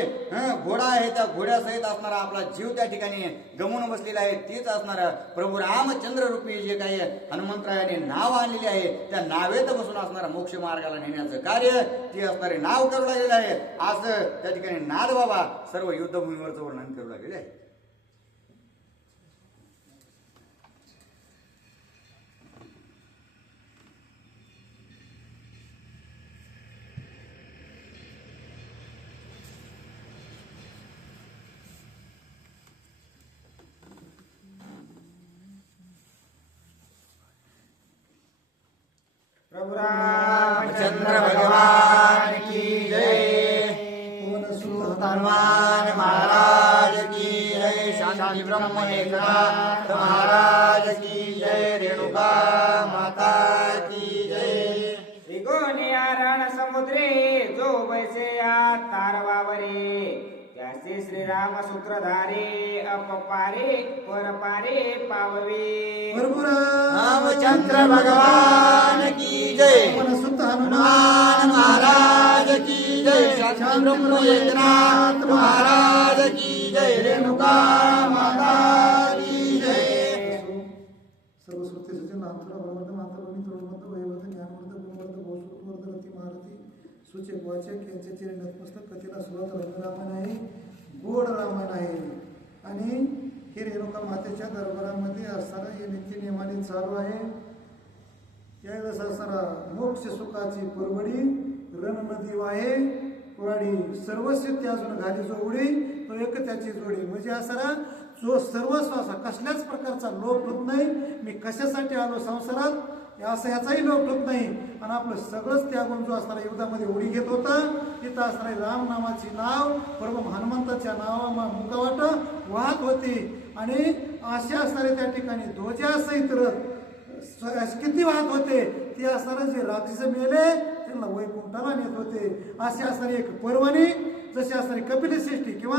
घोडा आहे त्या घोड्यासहित असणारा आपला जीव त्या ठिकाणी गमून बसलेला आहे, तीच असणार प्रभू रामचंद्र रूपी जे काही हनुमंतरायाने नाव आणलेले आहे त्या नावेत बसून असणारा मोक्ष मार्गाला नेण्याचं कार्य ती असणारे नाव करू लागलेलं आहे. असं त्या ठिकाणी नाद बाबा सर्व युद्धभूमीवरचं वर्णन करू लागलेले आहे. प्रभु रामचंद्र भगवान की जय. हनुमान महाराज की जय. शांति ब्रह्म एकनाथ महाराज की जय. रेणुका माता की जय. त्रिकोणिया रण समुद्रे जो बैसे या तारवावरे त्याचे श्रीराम सूत्रधारे अपपारे परपारे पाववे. रामचंद्र भगवान की जय. हनुमान महाराज की जय. शांति ब्रह्म एकनाथ महाराज की जय. रेणुका माता की जय. सर्वस्वते सचिन नाथुरा बलवंत मातरवणी तरुणवंत वयवंत ज्ञानवंत गुणवंत भौसुवर्ध रती महारथी सूचक वाचक यांचे चिरे नतमस्तक कथेला सुरुवात रंगरामायण आहे, गोड रामायण आहे. आणि हे रेणुका मातेच्या दरबारामध्ये असताना हे नित्य नियमाने चालू आहे. यावेळेस असणारा मोक्ष सुखाची परवडी रण नदी वाहे पुराडी सर्वस्व त्या अजून घाली जोडी तो एक त्याची जोडी. म्हणजे असणारा जो सर्वस्व असा कसल्याच प्रकारचा लोभ होत नाही. मी कशासाठी आलो संसारात असं ह्याचाही लोभ होत नाही. आणि आपलं सगळंच त्यागून जो असणारा युद्धामध्ये उडी घेत होता तिथं असणारी राम नामाची नाव प्रभू हनुमंताच्या नावा मुखावाट वाहत होती. आणि असे असणारे त्या ठिकाणी ध्वजासहित रथ किती वाहत होते. ते असणारे जे राक्षस मेले त्यांना वैकुंठाला नेत होते. अशी असणारी एक पर्वणी जशी असणारी कपिलश्रेष्ठी किंवा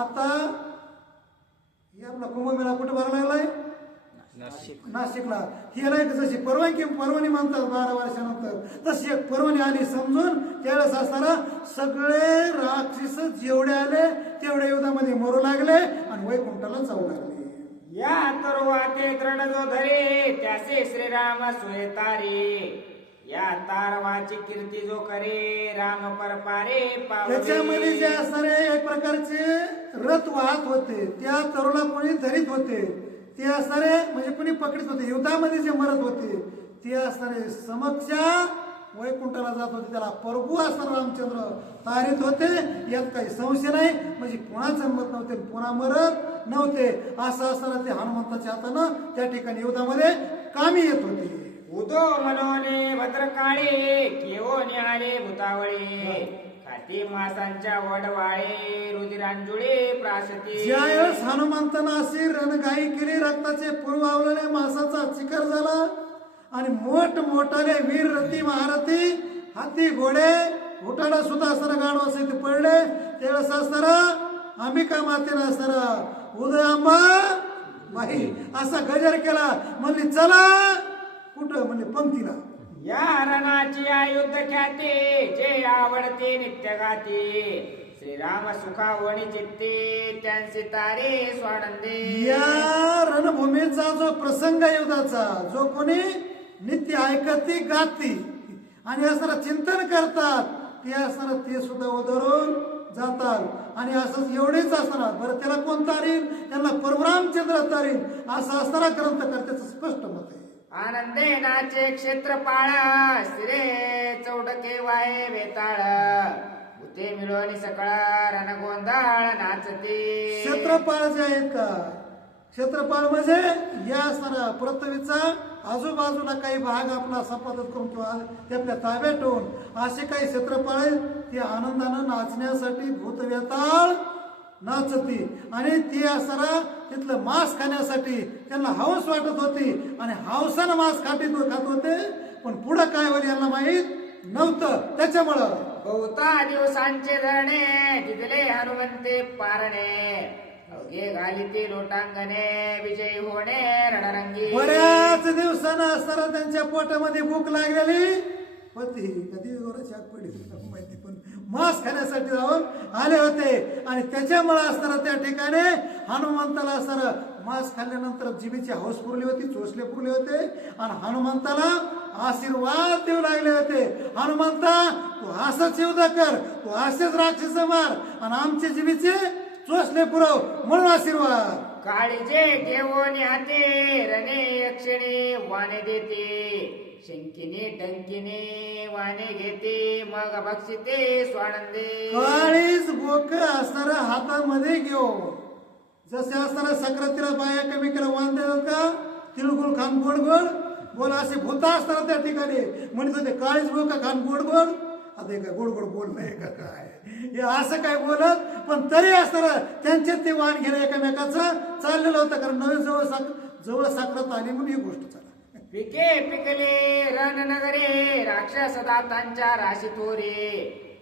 आता हे आपला कुंभमेळा कुठे भरायला लागलाय नाशिकला. ही एक जशी पर्वणी म्हणतात 12 वर्षानंतर तशी एक पर्वणी आली समजून त्यावेळेस असताना सगळे राक्षस जेवढे आले तेवढ्या युद्धामध्ये मरू लागले आणि वैकुंठाला जाऊ लागले. या तरुवाते दृढ जो धरे त्याचे श्रीराम सोय तारे या तारवाची कीर्ती जो करे राम परपारे पावले. त्याच्यामध्ये जे असणारे एक प्रकारचे रथ वाहत होते त्या तरुला कोणी धरीत होते. ते असणारे म्हणजे कोणी पकडीत होते. युद्धामध्ये जे मरत होते ते असणारे समक्षा वैकुंठाला जात होते. त्याला प्रभू असणारे रामचंद्र तारीत होते. यात काही संशय नाही. म्हणजे पुन्हा जन्मत नव्हते पुन्हा मरत नव्हते. असं असताना ते हनुमंताच्या हातानं त्या ठिकाणी युद्धामध्ये कामी येत होते. उदो मनोने भद्रकाळे केवोने आले भूतावळे खाती मासांच्या वडवाळे रुधिरांजुळे प्राशती. ज्यावेळेस हनुमंतानं अशी रणगाई केली रक्ताचे पुरवावलेले मासाचा चिखल झाला आणि मोठमोठाले वीर रथी महारथी हाती घोडे उठाडा सुद्धा असताना गाडवा असे ते पडले त्यावेळेस असताना अंबिका मातेनं असताना उदय आंबा बाई असा गजर केला म्हणली चला कुठं म्हणले पंक्तीला या रणाची आयुध ख्याती जे आवडते नित्य गाती श्रीराम सुखावणी चित्ते त्यांचे तारे स्वानंदे. या रणभूमीचा जो प्रसंग आहे युद्धाचा जो कोणी नित्य ऐकती गाती आणि असताना चिंतन करतात ते असताना ते सुद्धा उधळून जातात आणि असंच एवढेच असताना बरं त्याला कोण तारील त्यांना परशुरामचंद्र तारील असं असताना ग्रंथकर्त्याचं स्पष्ट मत आहे. आनंदे नाचे क्षेत्रपाळ स्थिरे चौडके वाहे वेताळ भूते मिळवणी सकाळ रणगोंधाळ नाचते. क्षेत्रपाळ जे आहेत का क्षेत्रपाळ म्हणजे या असताना पृथ्वीचा आजूबाजूला काही भाग आपला संपादन करून किंवा ते आपल्या ताब्यात ठेवून असे काही क्षेत्रपाळ आहेत ते आनंदानं नाचण्यासाठी भूतवेताळ नाचती आणि ती असताना तिथलं मांस खाण्यासाठी त्यांना हौस वाटत होती आणि हौसानं मांस खात होते पण पुढं काय होईल यांना माहीत नव्हतं. त्याच्यामुळं बहुता दिवसांचे धरणे तिथले हनुमंते पारणे अवघे घालिती लोटांगणे विजयी होणे रणरंगी. बऱ्याच दिवसानं असताना त्यांच्या पोटामध्ये भूक लागलेली होती कधी जोराची आग पडली माहिती पण मांस खाण्यासाठी जाऊन आले होते आणि त्याच्यामुळे असताना त्या ठिकाणी हनुमंताला असताना मांस खाल्ल्यानंतर जिभेची हौस पुरली होती चोचले पुरले होते आणि हनुमंताला आशीर्वाद देऊ लागले होते. हनुमंता तू असंच युद्ध कर तू असेच राक्षस मार आणि आमचे जिभेचे चोचले पुरव म्हणून आशीर्वाद. काळीचे घेऊन हाते रणे यक्षिणी वाणे देते शंकिनी टंकिनी वाणे घेते मग बक्षिते स्वानंदे. काळीच बोक असणारा हातामध्ये घेऊन जसे असताना सक्रातीला बाया कमी केला वाण देतात का तिळगुळ खान गोड गोड बोल असे भूता असताना त्या ठिकाणी म्हणत होते काळीच बोका खान गोड गोड आता काय गोड गोड बोल नाही का काय हे असं काय बोलत पण तरी असताना त्यांचे ते वाण घेणं एकमेकाचं चाललेलं होतं कारण नवीन जवळ साखरात आली म्हणून ही गोष्ट चालली. पिके पिकले रणनगरे राक्षस दातांच्या राशी थोरे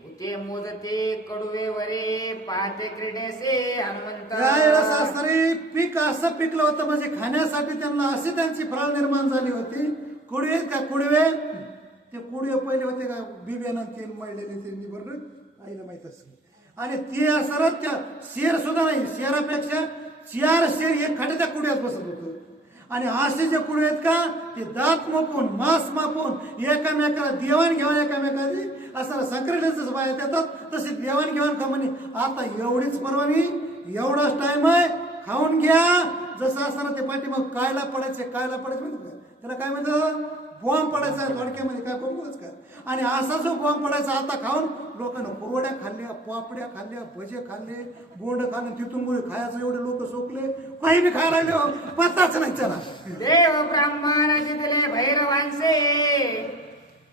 भूते मोजते कडवे वरे पाहते क्रीडेसे हनुमंत. त्यावेळेस असणारी पीक असं पिकलं होतं म्हणजे खाण्यासाठी त्यांना अशी त्यांची फळाळ निर्माण झाली होती. कुडवे का कुडवे ते कुडवे पहिले होते का बिब्यानं तेल मळलेले त्यांनी बरोबर आईला माहित असेल आणि ते असं त्या शेर सुद्धा नाही शेरापेक्षा 4 शेर एक खाट्या कुड्यात बसत होतं आणि असे जे कुडवे आहेत का ते दात मापून मांस मापून एकामेकाला देवाणघेवाण एकामेकाची असं संक्रांतीच बाहेर येतात तशी देवाणघेवाण का म्हणे आता एवढीच परवानी एवढाच टाइम आहे खाऊन घ्या जसं असताना ते पाठी मग कायला पडायचे त्याला काय म्हणतात बॉम्ब पडायचा थोडक्यामध्ये काय बघूच का आणि असा जो बॉम्ब पडायचा आता खाऊन लोकांना कुरवड्या खाल्ल्या पापड्या खाल्ल्या भजे खाल्ले बोंड खाल्ले तिथून मुळे खायचं एवढे लोक सोकले काही बी खायला लागले पत्ताच नाही चला. देव ब्राह्मण जिथले भैरवांचे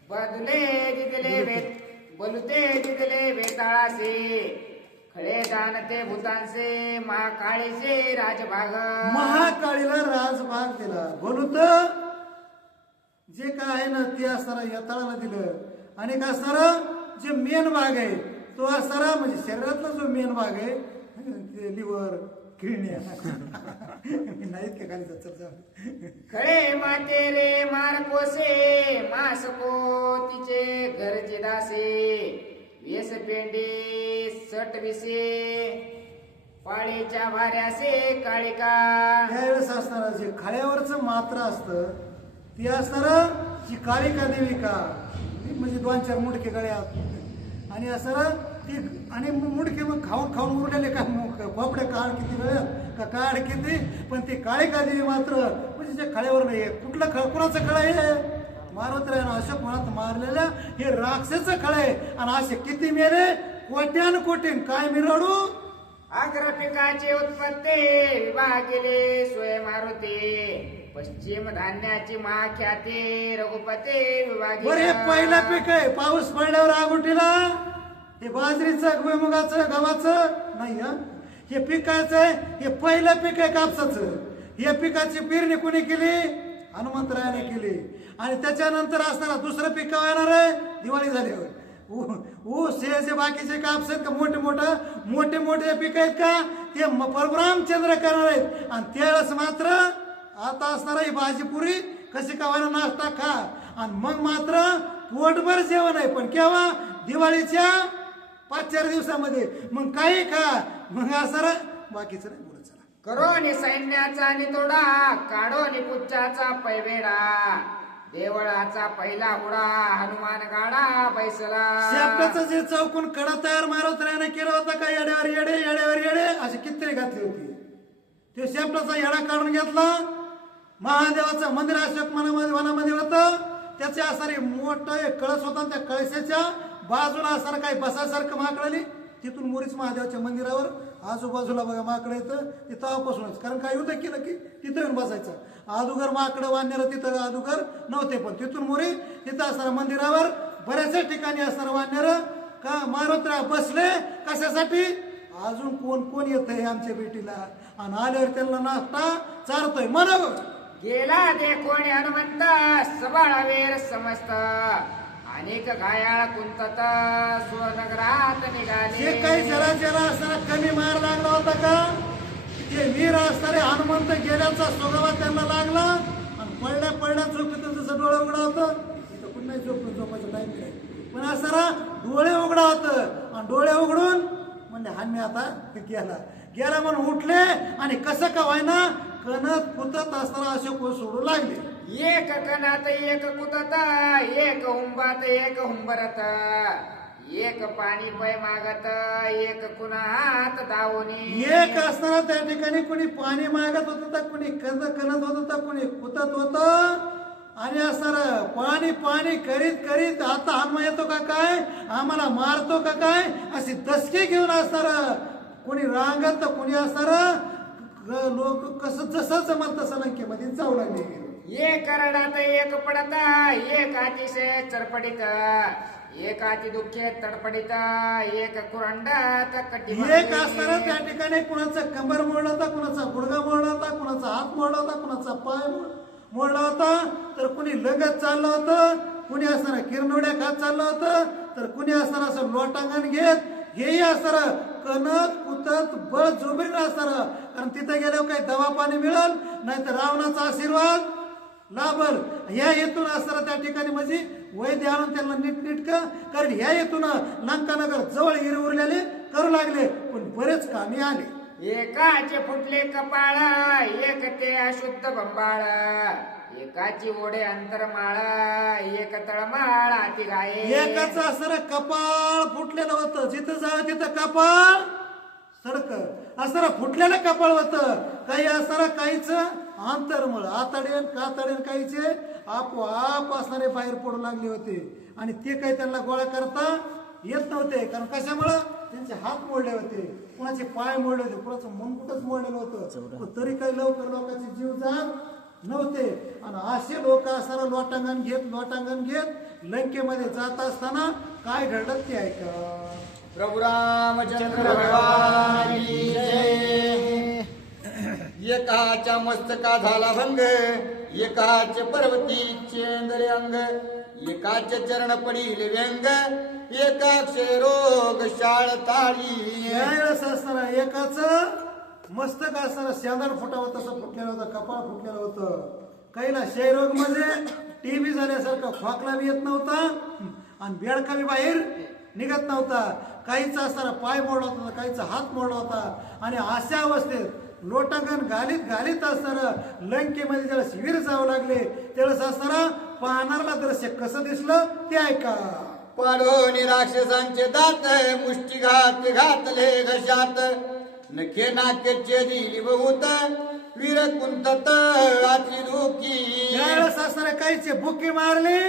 बदले तिथले बोलते तिथले वेताळासे खळे जाणते भूतांचे महाकाळीचे राजभाग. महाकाळीला राजभाग दिला बोलूत जे काय आहे ना ते असताना यताळाला दिलं आणि काय असणारा जे मेन भाग आहे तो असणारा म्हणजे शरीरातला जो मेन भाग आहे ते लिव्हर किडण्या नाहीत का खाली चर्चा. खळे माते रे मार कोसे मासको तिचे घरचे दासे वेस पेंडे सट विसे पाळीच्या भाऱ्यासे काळिका. त्यावेळेस असणारा जे खळ्यावरचं मात्र असतं ती असणारा जी काळिका देविका म्हणजे 2-4 मुडके गळ्यात आणि असणारा ती आणि मुडके मग खाऊन उरलेले का पोपडे काळ किती गळ्यात का काळ किती पण ती काळिका देवी मात्र म्हणजे जे खळ्यावर नाही कुठलं कुणाचं खळ आहे मारुत्रायण अशोक म्हणत मारलेल्या हे राक्षसाचं खळ आहे आणि असे किती मेले कोट्यान कोटीन काय मिरवडू. अग्र पिकाचे उत्पत्ती विभागिले सोय मारुती पश्चिम धान्याची महाख्याती रघुपती विभागी. बरं हे पहिलं पीक आहे पाऊस पडल्यावर आगुटीला हे बाजरीचं भुईमुगाचं गव्हाचं नाही हा हे पिकाचं आहे हे पहिलं पीक आहे कापसाचं. या पिकाची पेरणी कोणी केली हनुमंतरायाने केली आणि त्याच्यानंतर असताना दुसरं पीक येणार आहे दिवाळी झाल्यावर ऊस हे जे बाकीचे कापस आहेत का मोठे मोठे पीक आहेत का ते परब्रह्मचंद्र करणार आहेत. आणि त्यावेळेस मात्र आता असणारा ही भाजीपुरी कशी का नाश्ता खा आणि मग मात्र पोटभर जेवण आहे. पण केव्हा? दिवाळीच्या 5-4 दिवसामध्ये. मग काही खा मग असणार बाकीचं नाही बोलत. चला करोनी सैन्याचा नितोडा काढोनी पुच्छाचा पैवेडा देवळाचा पहिला हुडा हनुमान गाडा बैसला. शेपटाचं जे चौकून कडा तयार मारुतीने केलं होतं का येड्यावर येडे असे कित्तरी घातली होती. ते शेपटाचा येडा काढून घेतला. महादेवाचं मंदिर अशोक वनामध्ये होतं. त्याचे असणारे मोठं एक कळस होता. त्या कळसाच्या बाजूला असणारं काही बसासारखं माकडाली. तिथून मोरीच महादेवाच्या मंदिरावर आजूबाजूला बघा माकडं येतं. ते तेव्हापासूनच कारण काय होतं केलं की तिथं येऊन बसायचं. अदुगर माकडं वाढणारं तिथं अदुगर नव्हते. पण तिथून मोरी तिथं असणाऱ्या मंदिरावर बऱ्याच ठिकाणी असणारं वाढणारं का मारुतीला बसले. कशासाठी? अजून कोण येतंय आमच्या भेटीला आणि आल्यावर त्यांना नाश्ता चारतोय म्हणावं. गेला दे कोणी हनुमंत सबाळावेर समस्त अनेक घायाळ कुंतत सुनगरात जे निघाले. काही जरा असताना कमी मार लागला होता का ते वीर असणारे हनुमंत गेल्याचा सोगावा त्यांना लागला आणि पडल्या झोपेत जसं डोळे उघडा होतं तिथं कुठं नाही झोपायचं टाइम काय. पण असताना डोळे उघडा होतं आणि डोळे उघडून म्हणजे मी आता गेला म्हणून उठले आणि कसं का व्हायना कणत कुतत असताना असे सोडू लागले. एक कणात एक कुतत एक हुंबात एक हुंबरत एक पाणी पै मागत एक कुणा हात दावणी. एक असताना त्या ठिकाणी कोणी पाणी मागत होत तर कोणी कणत होत तर कोणी कुतत होत आणि असणार पाणी करीत आता हनुमान येतो का काय आम्हाला मारतो का काय अशी दसके घेऊन असणार. कोणी रांगत तर कोणी असणार लोक कसं जसं जमल तसं लंकेमध्ये जाऊ लागले. एक रडात एक पडत एक अतिशय चरपडीत एक अति दुःखे तडपडीत एक कुरंडात कटी. एक असताना त्या ठिकाणी कुणाचं कंबर मोडला होता, कुणाचा गुडगा मोडला होता, कुणाचा हात मोडला होता, कुणाचा पाय मोडला होता, तर कुणी लगत चाललं होतं, कुणी असताना किरनोड्या खात चाललं होतं, तर कुणी असताना असं लोटांगण घेत हेही असणार कणत कुतत बळ जोबीन असणार. कारण तिथे गेल्यावर काही दवा पाणी मिळेल नाही तर रावणाचा आशीर्वाद लाभल ह्या हेतून असताना त्या ठिकाणी म्हणजे वैद्य आणून त्यांना नीटका कारण ह्या हेतून लंकानगर जवळ हिरे उरलेले करू लागले. पण बरेच कामी आले. एकाचे फुटले कपाळ एक ते अशुद्ध बंबाळ एकाची ओढे अंतरमाळ एक तळमाळ अति गाये. एकाच असणार कपाळ फुटलेलं होतं. जिथं जावं तिथं कपाळ सडक असणार फुटलेलं कपाळ होतं. काही असणार काहीच अंतरमळ आतडेन कातडेन काहीचे आपोआप असणारे बाहेर पडू लागले होते आणि ते काही त्यांना गोळा करता येत नव्हते. कारण कशामुळं त्यांचे हात मोडले होते, कुणाचे पाय मोडले होते, कुणाचं मनकुटच मोडलेलं होतं. तरी काही लवकर लोकांचे जीव जात नव्हते. आणि असे लोक असताना लोटांगण घेत लंकेमध्ये जात असताना काय घडलं ते ऐका. प्रभू रामचंद्र भगवान की जय. एकाच्या मस्तका झाला भंग एकाचे पर्वती चेंद्र अंग एकाचे चरण पडील व्यंग एकाक्षे रोग शाळ ताळी. यावेळेस असताना एकाच मस्तक असताना शेंदाड फुटावं तसं फुटलेलं होतं, कपाळ फुटलेलं होतं. काहीला क्षयरोग म्हणजे टीबी झाल्यासारखं खोकला बी येत नव्हता आणि बेडका बी बाहेर निघत नव्हता. काहीचा असताना पाय मोडला होता, काहीचा हात मोडला होता. आणि अशा अवस्थेत लोटांगण घालीत असताना लंकेमध्ये ज्यावेळेस वीर जावं लागले त्यावेळेस असताना पाहणारला दृश्य कसं दिसलं ते ऐका. पाडोनी राक्षसांचे दात मुष्टीघात घातले घशात नखे नाकेचे दिली बहुत वीर कुंतत आतली दुखी. त्यावेळेस असणारे काहीचे बुकी मारले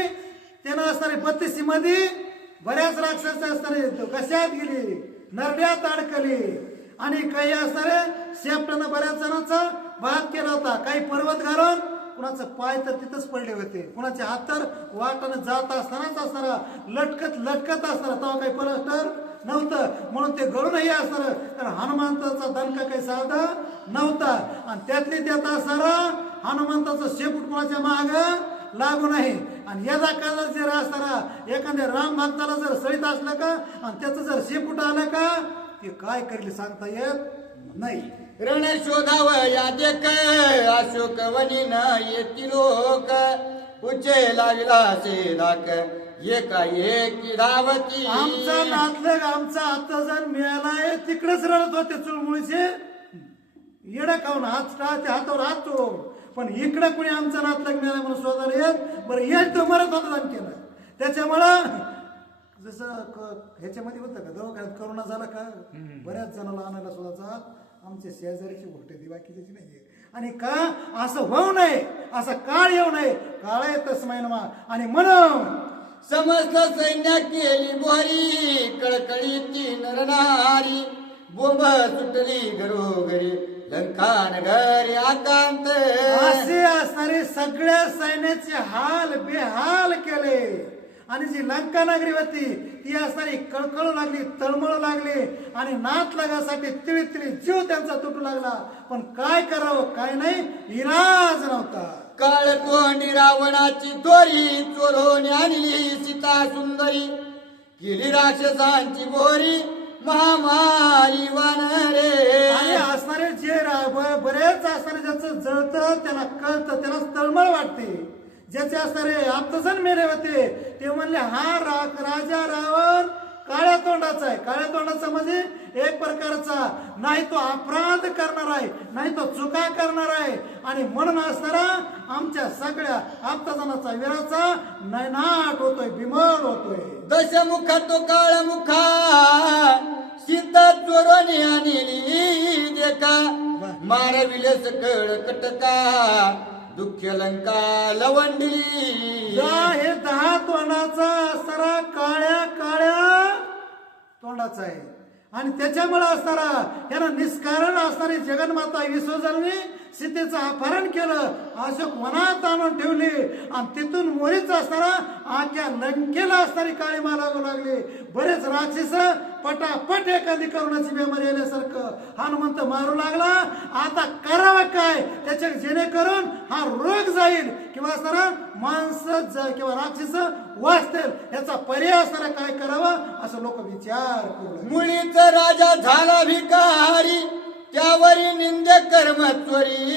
त्यानं असणारे 32 मध्ये बऱ्याच राक्षस असणारे घशात गेली नरड्यात अडकली आणि काही असणारे शेपटानं बऱ्याच जणांचा भात केला होता. काही पर्वत घालून कुणाचं पाय तर तिथंच पडले होते, कुणाचे हात तर वाटानं जात असतानाच असणारा लटकत असणारा. तेव्हा काही प्लास्टर नव्हतं म्हणून ते गळूनही असणार. कारण हनुमंताचा दणका काही साधा नव्हता आणि त्यातली त्यात असणारा हनुमंताचं शेपूट कुणाच्या माग लागू नाही आणि यदा कदा जर असताना एखाद्या राम भक्ताला जर सळीत असलं का आणि त्याचं जर शेपूट आलं का ते काय करेल सांगता येत नाही. रण शोधाव या देख अशोक वनीन येती लोक उचे लागला से धाक एकाएकी धावती. आमचा नातलग आमचा आता जर मिळालाय तिकडेच रडत होते चुळमुळीचे येडा खाऊन हातावर हात चोळून. पण इकडे कुणी आमचा नातलग मिळाला म्हणून शोधायला येत बरं येत तो मरत होता आणि केलं. त्याच्यामुळं जसं ह्याच्यामध्ये होतं का दवाखान्यात करोना झाला का बऱ्याच जणांना आणायला सुद्धा आमच्या शेजारीची गोष्ट ती बाकीची नाहीये. आणि का असं होऊ नये असा काळ येऊ नये काळ येतच महिना आणि म्हणून समस्त सैन्य केली बोरी कळकळी ती नरनारी बोंब सुटली घरोघरी लंका नगरी आकांत. असे असणारे सगळ्या सैन्याचे हाल बेहाल केले आणि जी लंका नगरी होती ती असणारी कळकळू लागली तळमळू लागली आणि नात लागासाठी तिळी तिळी जीव त्यांचा तुटू लागला. पण काय करावं काय नाही इलाज नव्हता. काळ तोंडी रावणाची दोरी चोरून आणली सीता सुंदरी केली राक्षसांची बोरी महामारी वानरे. आणि असणारे जे बरेच असणारे ज्याचं जळतं त्याला कळतं त्याला तळमळ वाटते. ज्याचे असणारे आप्तजन मेले होते ते म्हणले हा राजा रावण काळ्या तोंडाचा आहे. काळ्या तोंडाचा म्हणजे एक प्रकारचा नाही तो अपराध करणार आहे नाही तो चुका करणार आहे. आणि म्हणून असणारा आमच्या सगळ्या आप्तजनाचा वीराचा नैनाट होतोय बिमळ होतोय. दशमुखा तो काळ मुखा सीता चोरणी आणली देखा मारविले सकळ कटका दुःख लंका लवंडली. हे 10 तोंडाचा असणारा काळ्या काळ्या तोंडाचा आहे आणि त्याच्यामुळे असणारा याला निष्कारण असणारी जगन्माता विसर्जनने सीतेचं अपहरण केलं अशोक वनात आणून ठेवले आणि तिथून मोरीच असणारा आख्या लंकेला असणारी काळी लागू लागली. बरेच राक्षस पटापट एखादी करोनाची बेमारी आल्यासारखं हनुमंत मारू लागला. आता करावं काय त्याच्या जेणेकरून हा रोग जाईल किंवा असणारा माणसं किंवा राक्षस वाचतील याचा पर्याय असणारा काय करावं असं लोक विचार करू. मुळीच राजा झाला भिकारी त्यावरी निंदे कर्मचोरी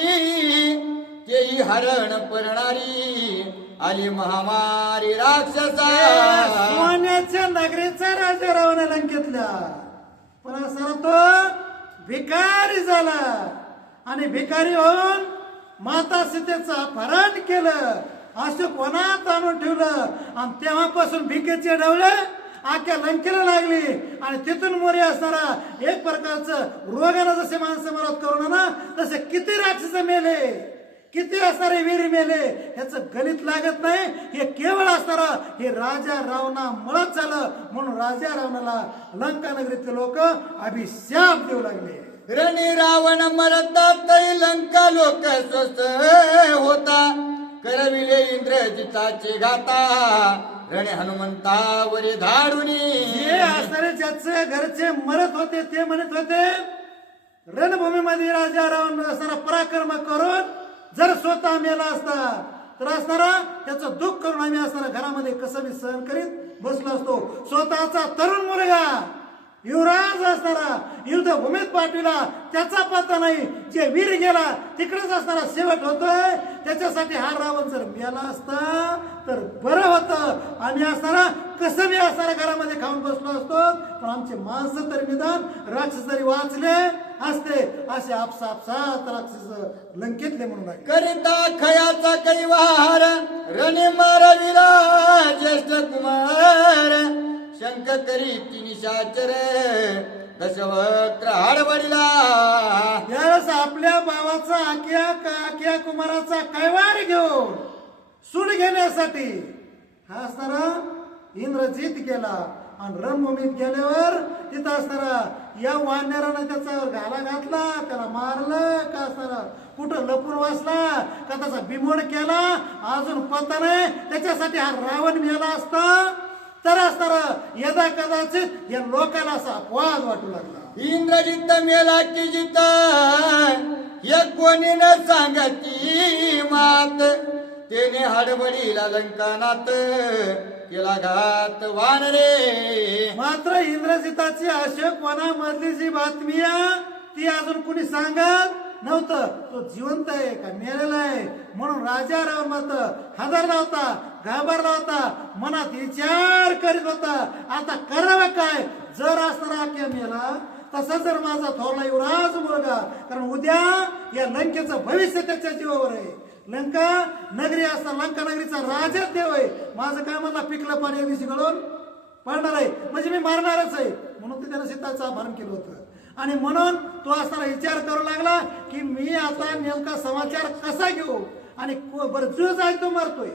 तेही हरण परणारी आली महामारी राक्षसा. सोन्याच्या नगरीचा राजा रावण लंकेतल्या पण असताना तो भिकारी झाला आणि भिकारी होऊन माता सीतेचं अपहरण केलं अशोक वनात आणून ठेवलं आणि तेव्हापासून भिकेचे डवळे आख्या लंकेला लागली आणि तिथून मोरी असणारा एक प्रकारचं रोगाला जसे माणसं मरत करू ना तसे किती राक्षस मेले किती असणारे वीर मेले ह्याचं गणित लागत नाही. हे केवळ असणारा हे राजा रावणा मुळात झालं म्हणून राजा रावणाला लंका नगरीतले लोक अभिशाप देऊ लागले. रणी रावण मरतात लंका लोक स्वस्त होता करविले इंद्रजिताचे गाता रणे हनुमंतावरी धाडुनी. हे असणारे ज्याचे घरचे मरत होते ते म्हणत होते रणभूमीमध्ये राजा रावण असणारा पराक्रम करून जर स्वतः मेला असता तर असणारा त्याचं दुःख करून आम्ही असणारा घरामध्ये कसं मी सहन करीत बसलो असतो. स्वतःचा तरुण मुलगा युवराज असणारा युद्धभूमीत पाठविला त्याचा पत्ता नाही. जे वीर गेला तिकडेच असणारा शेवट होतोय. त्याच्यासाठी हा रावण जर मेला असता तर बरं होतं. आम्ही असणारा कसं मी असणारा घरामध्ये खाऊन बसलो असतो पण आमचे माणसं तरी निदान राक्षस जरी वाचले असते असे आपसात राक्षस लंकेतले म्हणून आहे. करिता खयाचा कैवार रणे मारविला ज्येष्ठ कुमार शंख करी निशाचर दशवक्र हाडवडीला. यावेळेस आपल्या भावाचा आख्या कुमाराचा कैवार घेऊन सूड घेण्यासाठी हा असणारा इंद्रजित गेला आणि रणभूमीत गेल्यावर तिथं असणारा या वानरानं त्याच्यावर घाला घातला त्याला मारलं का असणारा कुठं लपून वाचला का त्याचा बिमोड केला अजून पता नाही. त्याच्यासाठी हा रावण मेला असता तर असणारा यदा कदाचित या लोकांना असा अपवाद वाटू लागला. इंद्रजित मेला की जित या कोणी न सांगती मात तेने हाडबडीला लंकानात केला घात वानरे. मात्र इंद्रजिताची अशोक वनामधली जी बातमी आहे ती अजून कुणी सांगत नव्हतं. तो जिवंत आहे का मेलेला आहे म्हणून राजा रावण मात्र हादरला होता, घाबरला होता, मनात विचार करीत होता आता करावं काय. जर असणारा आख्या मेला तसा जर माझा थोरला युवराज मुलगा, कारण उद्या या लंकेचं भविष्य त्याच्या जीवावर आहे. लंका नगरी असता लंका नगरीचा राजा देव आहे. माझं काय म्हणला पिकलं पाणी एक दिवशी गळून पडणार आहे म्हणजे मी मारणारच आहे. म्हणून ते त्यानं सीताचं अपहरण केलं होतं. आणि म्हणून तो असताना विचार करू लागला की मी आता नेमका समाचार कसा घेऊ. आणि बरं जो जाईल तो मारतोय,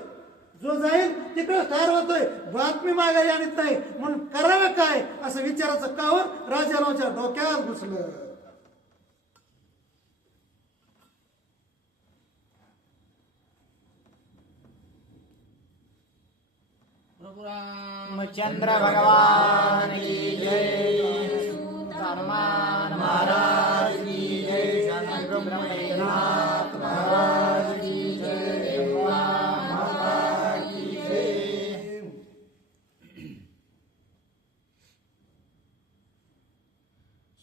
जो जाईल तिकडे ठार होतोय, बातमी मागायला आणत नाही. म्हणून करावं काय असं विचाराचं कावर राजारावच्या डोक्यात घुसलं. चंद्र भगवान की जय, हनुमान महाराज की जय, ब्रह्मनाथ महाराज की जय, माता की जय.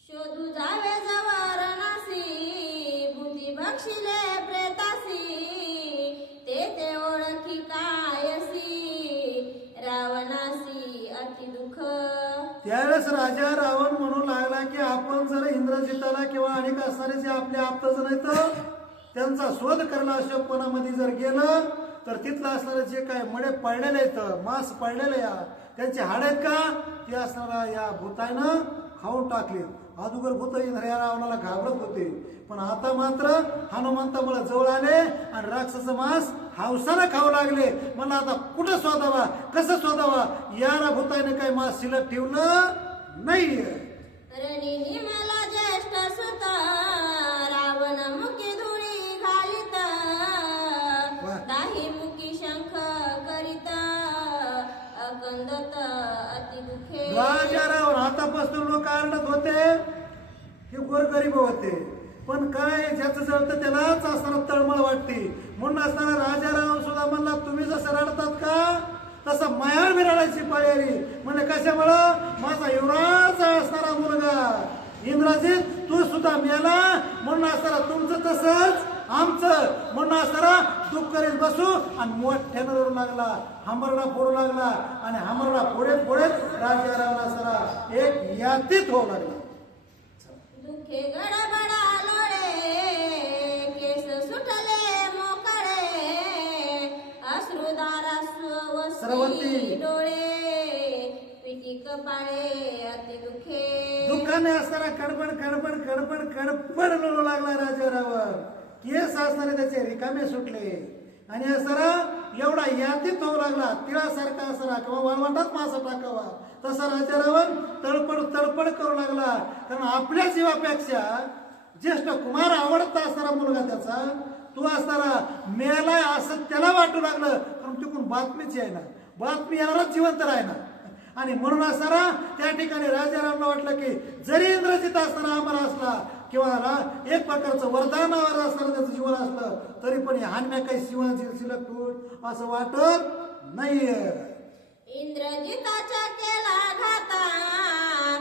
शोधू जावे जवारणासी, बुद्धी बक्षिले प्रेतासी, ते ओळखी कायसी, रावणासी अति दुःख. त्यावेळेस राजा रावण म्हणू लागला की आपण जर इंद्रजिताला किंवा अनेक असणारे जे आपले आप्तजण आहेत त्यांचा शोध करायला अशोकवनामध्ये जर गेलं तर तिथलं असणारे जे काय मडे पडलेले आहेत, मांस पडलेले या त्यांचे हाड आहेत का ते असणारा या भूतानं खाऊन टाकले. अगोदर भूत इंद्रिया रावणाला घाबरत होते, पण आता मात्र हनुमंतामुळे जवळ आले आणि राक्षसाचं मांस हावसानं खाऊ लागले. म्हणलं आता कुठं शोधावा, कसं शोधावा. या भूताने काही मांस शिल्लक ठेवलं नाही. रणिनी मला ज्येष्ठ सुत, रावण मुखी धुळी घालित, दाही मुखी शंख करीत, अकंदत अति दुखे. राजा रावण हातापासून लोक आरडत होते हे गोरगरीब होते, पण काय ज्याचं जळतं त्यालाच असताना तळमळ वाटते. म्हणून असताना राजा रावण सुद्धा म्हणला तुम्ही जसं रडतात का तसं मायाळ मी रडायची पाळी आली. म्हणजे कशामुळं माझा युवराज असणारा मुलगा इंद्रजित तू सुद्धा मेला. म्हणून असताना तुमचं तसंच आमचं. म्हणून असताना दुःख करीत बसू आणि मोठ्यानं रडू लागला, हांबरडा फोडू लागला. आणि हांबरडा फोडेत फोडेत राजा रावण असताना एक यातीत होऊ लागला. दुखे गडबडा लोळे, केस सुटले मोकळे, अश्रुधारा स्रवंती. सुवसी डोळे, पिटी कपाळे अति दुखे. दुःखाने असताना कडबड कडबड कडबड कडबड रडू लागला राजा रावण. केस असताना त्याचे रिकामे सुटले आणि असताना एवढा यातीत होऊ लागला. तिळासारखा असताना किंवा वाळवंटात मासा टाकावा तसा राजा रावण तळपड तळपड करू लागला. कारण आपल्या जीवापेक्षा ज्येष्ठ कुमार आवडता असणारा मुलगा त्याचा तो असताना मेलाय असं त्याला वाटू लागलं. पण तिकडून बातमीची आहे ना, बातमी येणारच जिवंत राहिना. आणि म्हणून असताना त्या ठिकाणी राजा रावणला वाटलं की जरी इंद्रजित असताना आम्हाला असला किंवा एक प्रकारचं वरदानावर असताना त्याचं जीवन असलं तरी पण हानम्या काही शिल्लक तूट असं वाटत नाहीये. इंद्रजिताच्या केला घाता,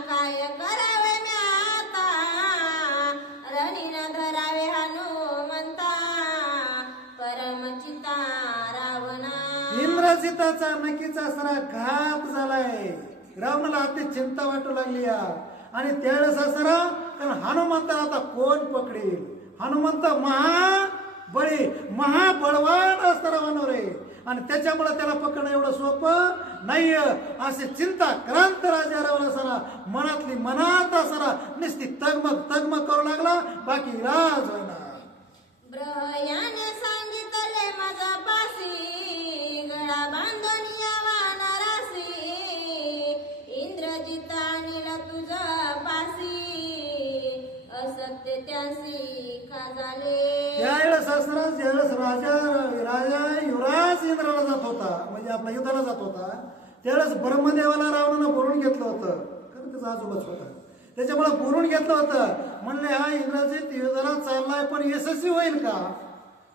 काय करावे मी आता, रणीन धरावे हनुमंता, परमचिता रावणा. इंद्रजिताचा नक्कीच असणारा घात झालाय. रावणाला अति चिंता वाटू लागली. आणि त्यावेळेस असणारा कारण हनुमंताला आता कोण पकडेल. हनुमंत महाबळी महाबळवान असणारा वानर आहे आणि त्याच्यामुळे त्याला पकडणं एवढं सोपं नाहीये. असे चिंता क्रांत राजा रावण असताना मनातली मनात असणारा नुसती तगमग तगमग करू लागला. बाकी राज होईना. ब्रह्याने सांगितले माझा पासी, गळा बांधून या वानरासी, इंद्रजिता नीला तुझा पासी, असत्य त्यासी का झाले. त्यावेळेस असणारा ज्यावेळेस राजा युवराज इंद्राला जात होता म्हणजे आपला युद्धाला जात होता त्यावेळेस ब्रह्मदेवाला रावणानं बोलून घेतलं होतं. कारण त्याचा आजोबाच होता त्याच्यामुळे बोलून घेतलं होतं. म्हणले हा इंद्रजित युद्धाला चाललाय पण यशस्वी होईल का.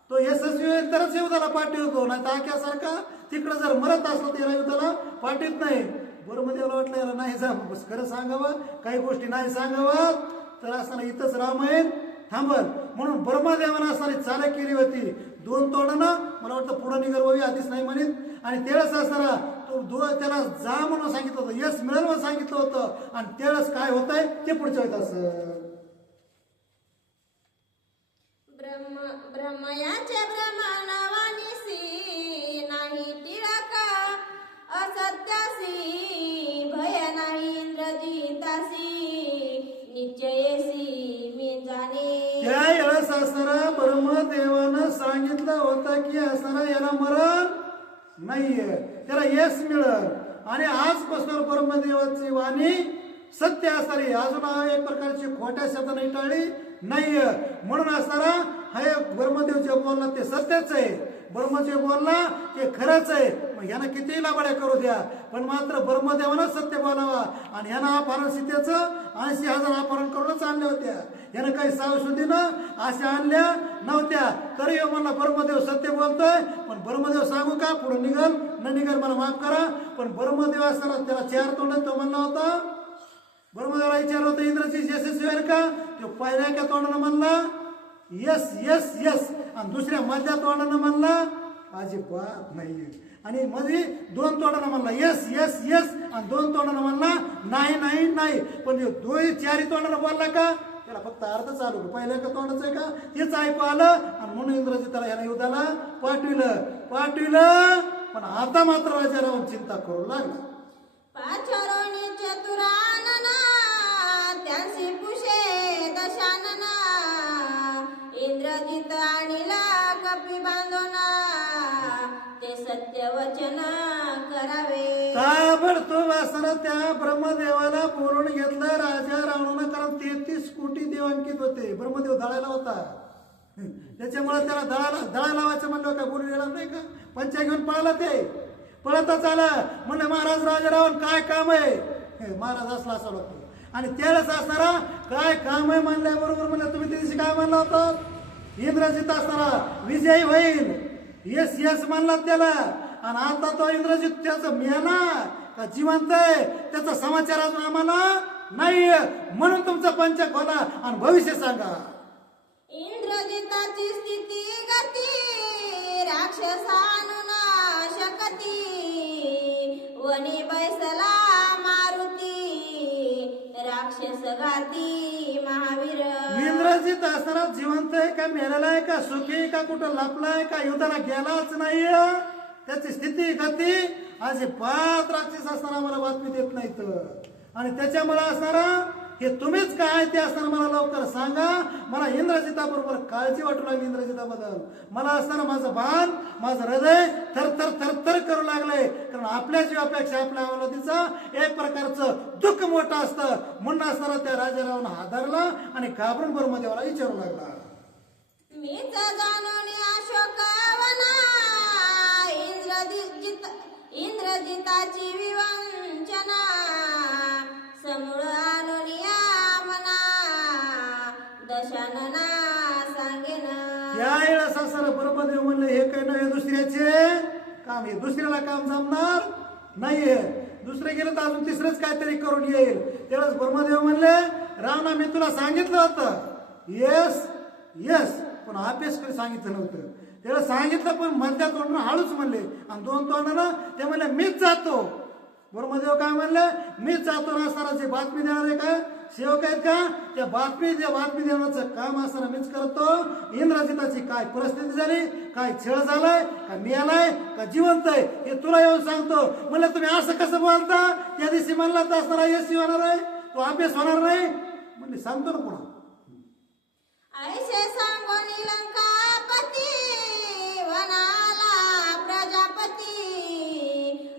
तो यशस्वी होईल तरच युद्धाला पाठवतो, नाही तर आख्यासारखा तिकडं जर मरत असलं तर याला युद्धाला पाठवत नाही. ब्रह्मदेवाला वाटलं याला नाही जा बस खरं सांगावं, काही गोष्टी नाही सांगावं तर असताना इथंच रामायण थांबल. म्हणून ब्रह्मदेवानं असणारी चालक केली होती. 2 तोंडानं मला वाटतं पुढं निघावी आधीच नाही म्हणत, आणि त्यावेळेस असताना तो त्याला जा म्हणून सांगितलं होतं, यश मिळेल म्हणून सांगितलं होतं, आणि त्यावेळेस काय होतंय ते पुढच्या वेळेस असं ब्रह्मयाचे ब्रह्मानवानिसी नाही टिळका असत्यासी भय नाही इंद्रजितासी निश्चयेसी मी जाणे. त्या वेळेस असणारा ब्रह्मदेवानं सांगितलं होतं की असणारा याला मरण नाहीये, त्याला यश मिळल. आणि आजपासून ब्रह्मदेवाची वाणी सत्य असणारी, अजून एक प्रकारची खोट्या शब्दाने टाळली नाहीये. म्हणून असणारा हे ब्रह्मदेव जे बोलला ते सत्यच आहे, ब्रह्मदेव बोलला ते खरंच आहे. मग ह्यानं कितीही लाबाड्या करू द्या, पण मात्र ब्रह्मदेवानं सत्य बोलावा. आणि ह्यानं अपहरण सीतेचं 80,000 अपहरण करूनच आणल्या होत्या. यानं काही सावशुद्धीनं अशा आणल्या नव्हत्या. तरी म्हणला ब्रह्मदेव सत्य बोलतोय. पण ब्रह्मदेव सांगू का पुढे निघल न निघल मला माफ करा, पण ब्रह्मदेव असताना त्याला 4 तोंड तो म्हणला होता. ब्रह्मदेवाला विचार होतं इंद्रची यशस्वी होईल का, तो पहिल्या एका तोंडानं म्हणला यस यस यस, आणि दुसऱ्या मधल्या तोंडानं म्हणला अजिबात नाहीये, आणि मध्ये 2 तोंडानं म्हणला यस यस यस, आणि 2 तोंडानं म्हणला नाही नाही नाही. पण 4 तोंडानं बोलला का, त्याला फक्त अर्थ चालू पहिल्या का तोंडाचं आहे का तेच ऐकू आलं, आणि म्हणून इंद्रजी त्याला याला युद्धाला पाठविलं. पण आता मात्र राजा राहून चिंता करू लागला. पाचरोनी चतुरानना त्यांसी पुषे दशानना इंद्रजित आणिला कपी बांधोना ते सत्य वचन करावे. ताबडतोब असताना त्या ब्रह्मदेवाला बोलून घेतलं राजा रावणानं, कारण 33 कोटी देव अंकित होते. ब्रह्मदेव दळायला होता, त्याच्यामुळे त्याला दळा लावायचं म्हणलं काय बोलून गेला नाही का, पंचा घेऊन पळाला, ते पळतच आला. म्हणलं महाराज राजा रावण काय काम आहे, महाराज असला असा वाटतो. आणि त्यावेळेस असणारा काय काम आहे म्हणल्याबरोबर म्हणलं तुम्ही त्या दिवशी काय म्हणला होता, इंद्रजित असणारा विजयी होईल, यस यस म्हणला त्याला. आणि आता तो इंद्रजित त्याचं मेला का जिवंत आहे त्याचा समाचार अजून आम्हाला नाही. म्हणून तुमचा पंच खोला आणि भविष्य सांगा. इंद्रजिताची स्थिती गती राक्षसानुना शकती वनी बैसला मारुती राक्षस घाती महावीर. इंद्रजित असताना जिवंत आहे का मेलेला आहे का सुखी आहे का कुठं लपलाय का युद्धाला गेलाच नाही, त्याची स्थिती गती अजिबात राक्षस असताना आम्हाला बातमी देत नाहीत. आणि त्याच्यामुळे असणारा हे तुम्हीच काय ते असताना मला लवकर सांगा. मला इंद्रजिताबरोबर काळजी वाटू लागली इंद्रजिताबद्दल. मला असताना माझं भान माझं हृदय थरथर थरथर करू लागलंय, कारण आपल्या जीवापेक्षा आपल्या अवलादीचा एक प्रकारचं दुःख मोठं असतं. म्हणून असताना त्या राजारावनं हादरला आणि घाबरून ब्रह्मदेवाला विचारू लागला. मीच जाणून अशोकवना इंद्रजिताची विवंचना समूळ आणूनिया मना दशानना सांगेन. त्यावेळेस असं ब्रह्मदेव म्हणले हे काही नव्हे दुसऱ्याचे काम, हे दुसऱ्याला काम जमणार नाहीये, दुसरे गेलं तर अजून तिसरंच काहीतरी करून येईल. त्यावेळेस ब्रह्मदेव म्हणले रावणा मी तुला सांगितलं होतं येस येस, पण अभ्यास काही सांगितलं नव्हतं. त्याला सांगितलं पण मधल्या तोंडानं हळूच म्हणले, आणि 2 तोंडानं ते म्हणले मीच जातो. ब्रह्मदेव काय म्हणले मीच जातो. असताना जे बातमी देणारे काय सेवक आहेत का, त्या बातमी देण्याचं काम असताना मीच करतो. इंद्रजिताची काय परिस्थिती झाली, काय छळ झालाय का मिळालाय का जिवंत आहे हे तुला येऊन सांगतो. म्हणलं तुम्ही असं कसं बोलता, त्या दिवशी म्हणला तर असणारा यश होणार आहे, तो अभ्यास होणार नाही. म्हणजे सांगतो ना पुन्हा ऐसे सांगोनी लंकापती वनाला प्रजापती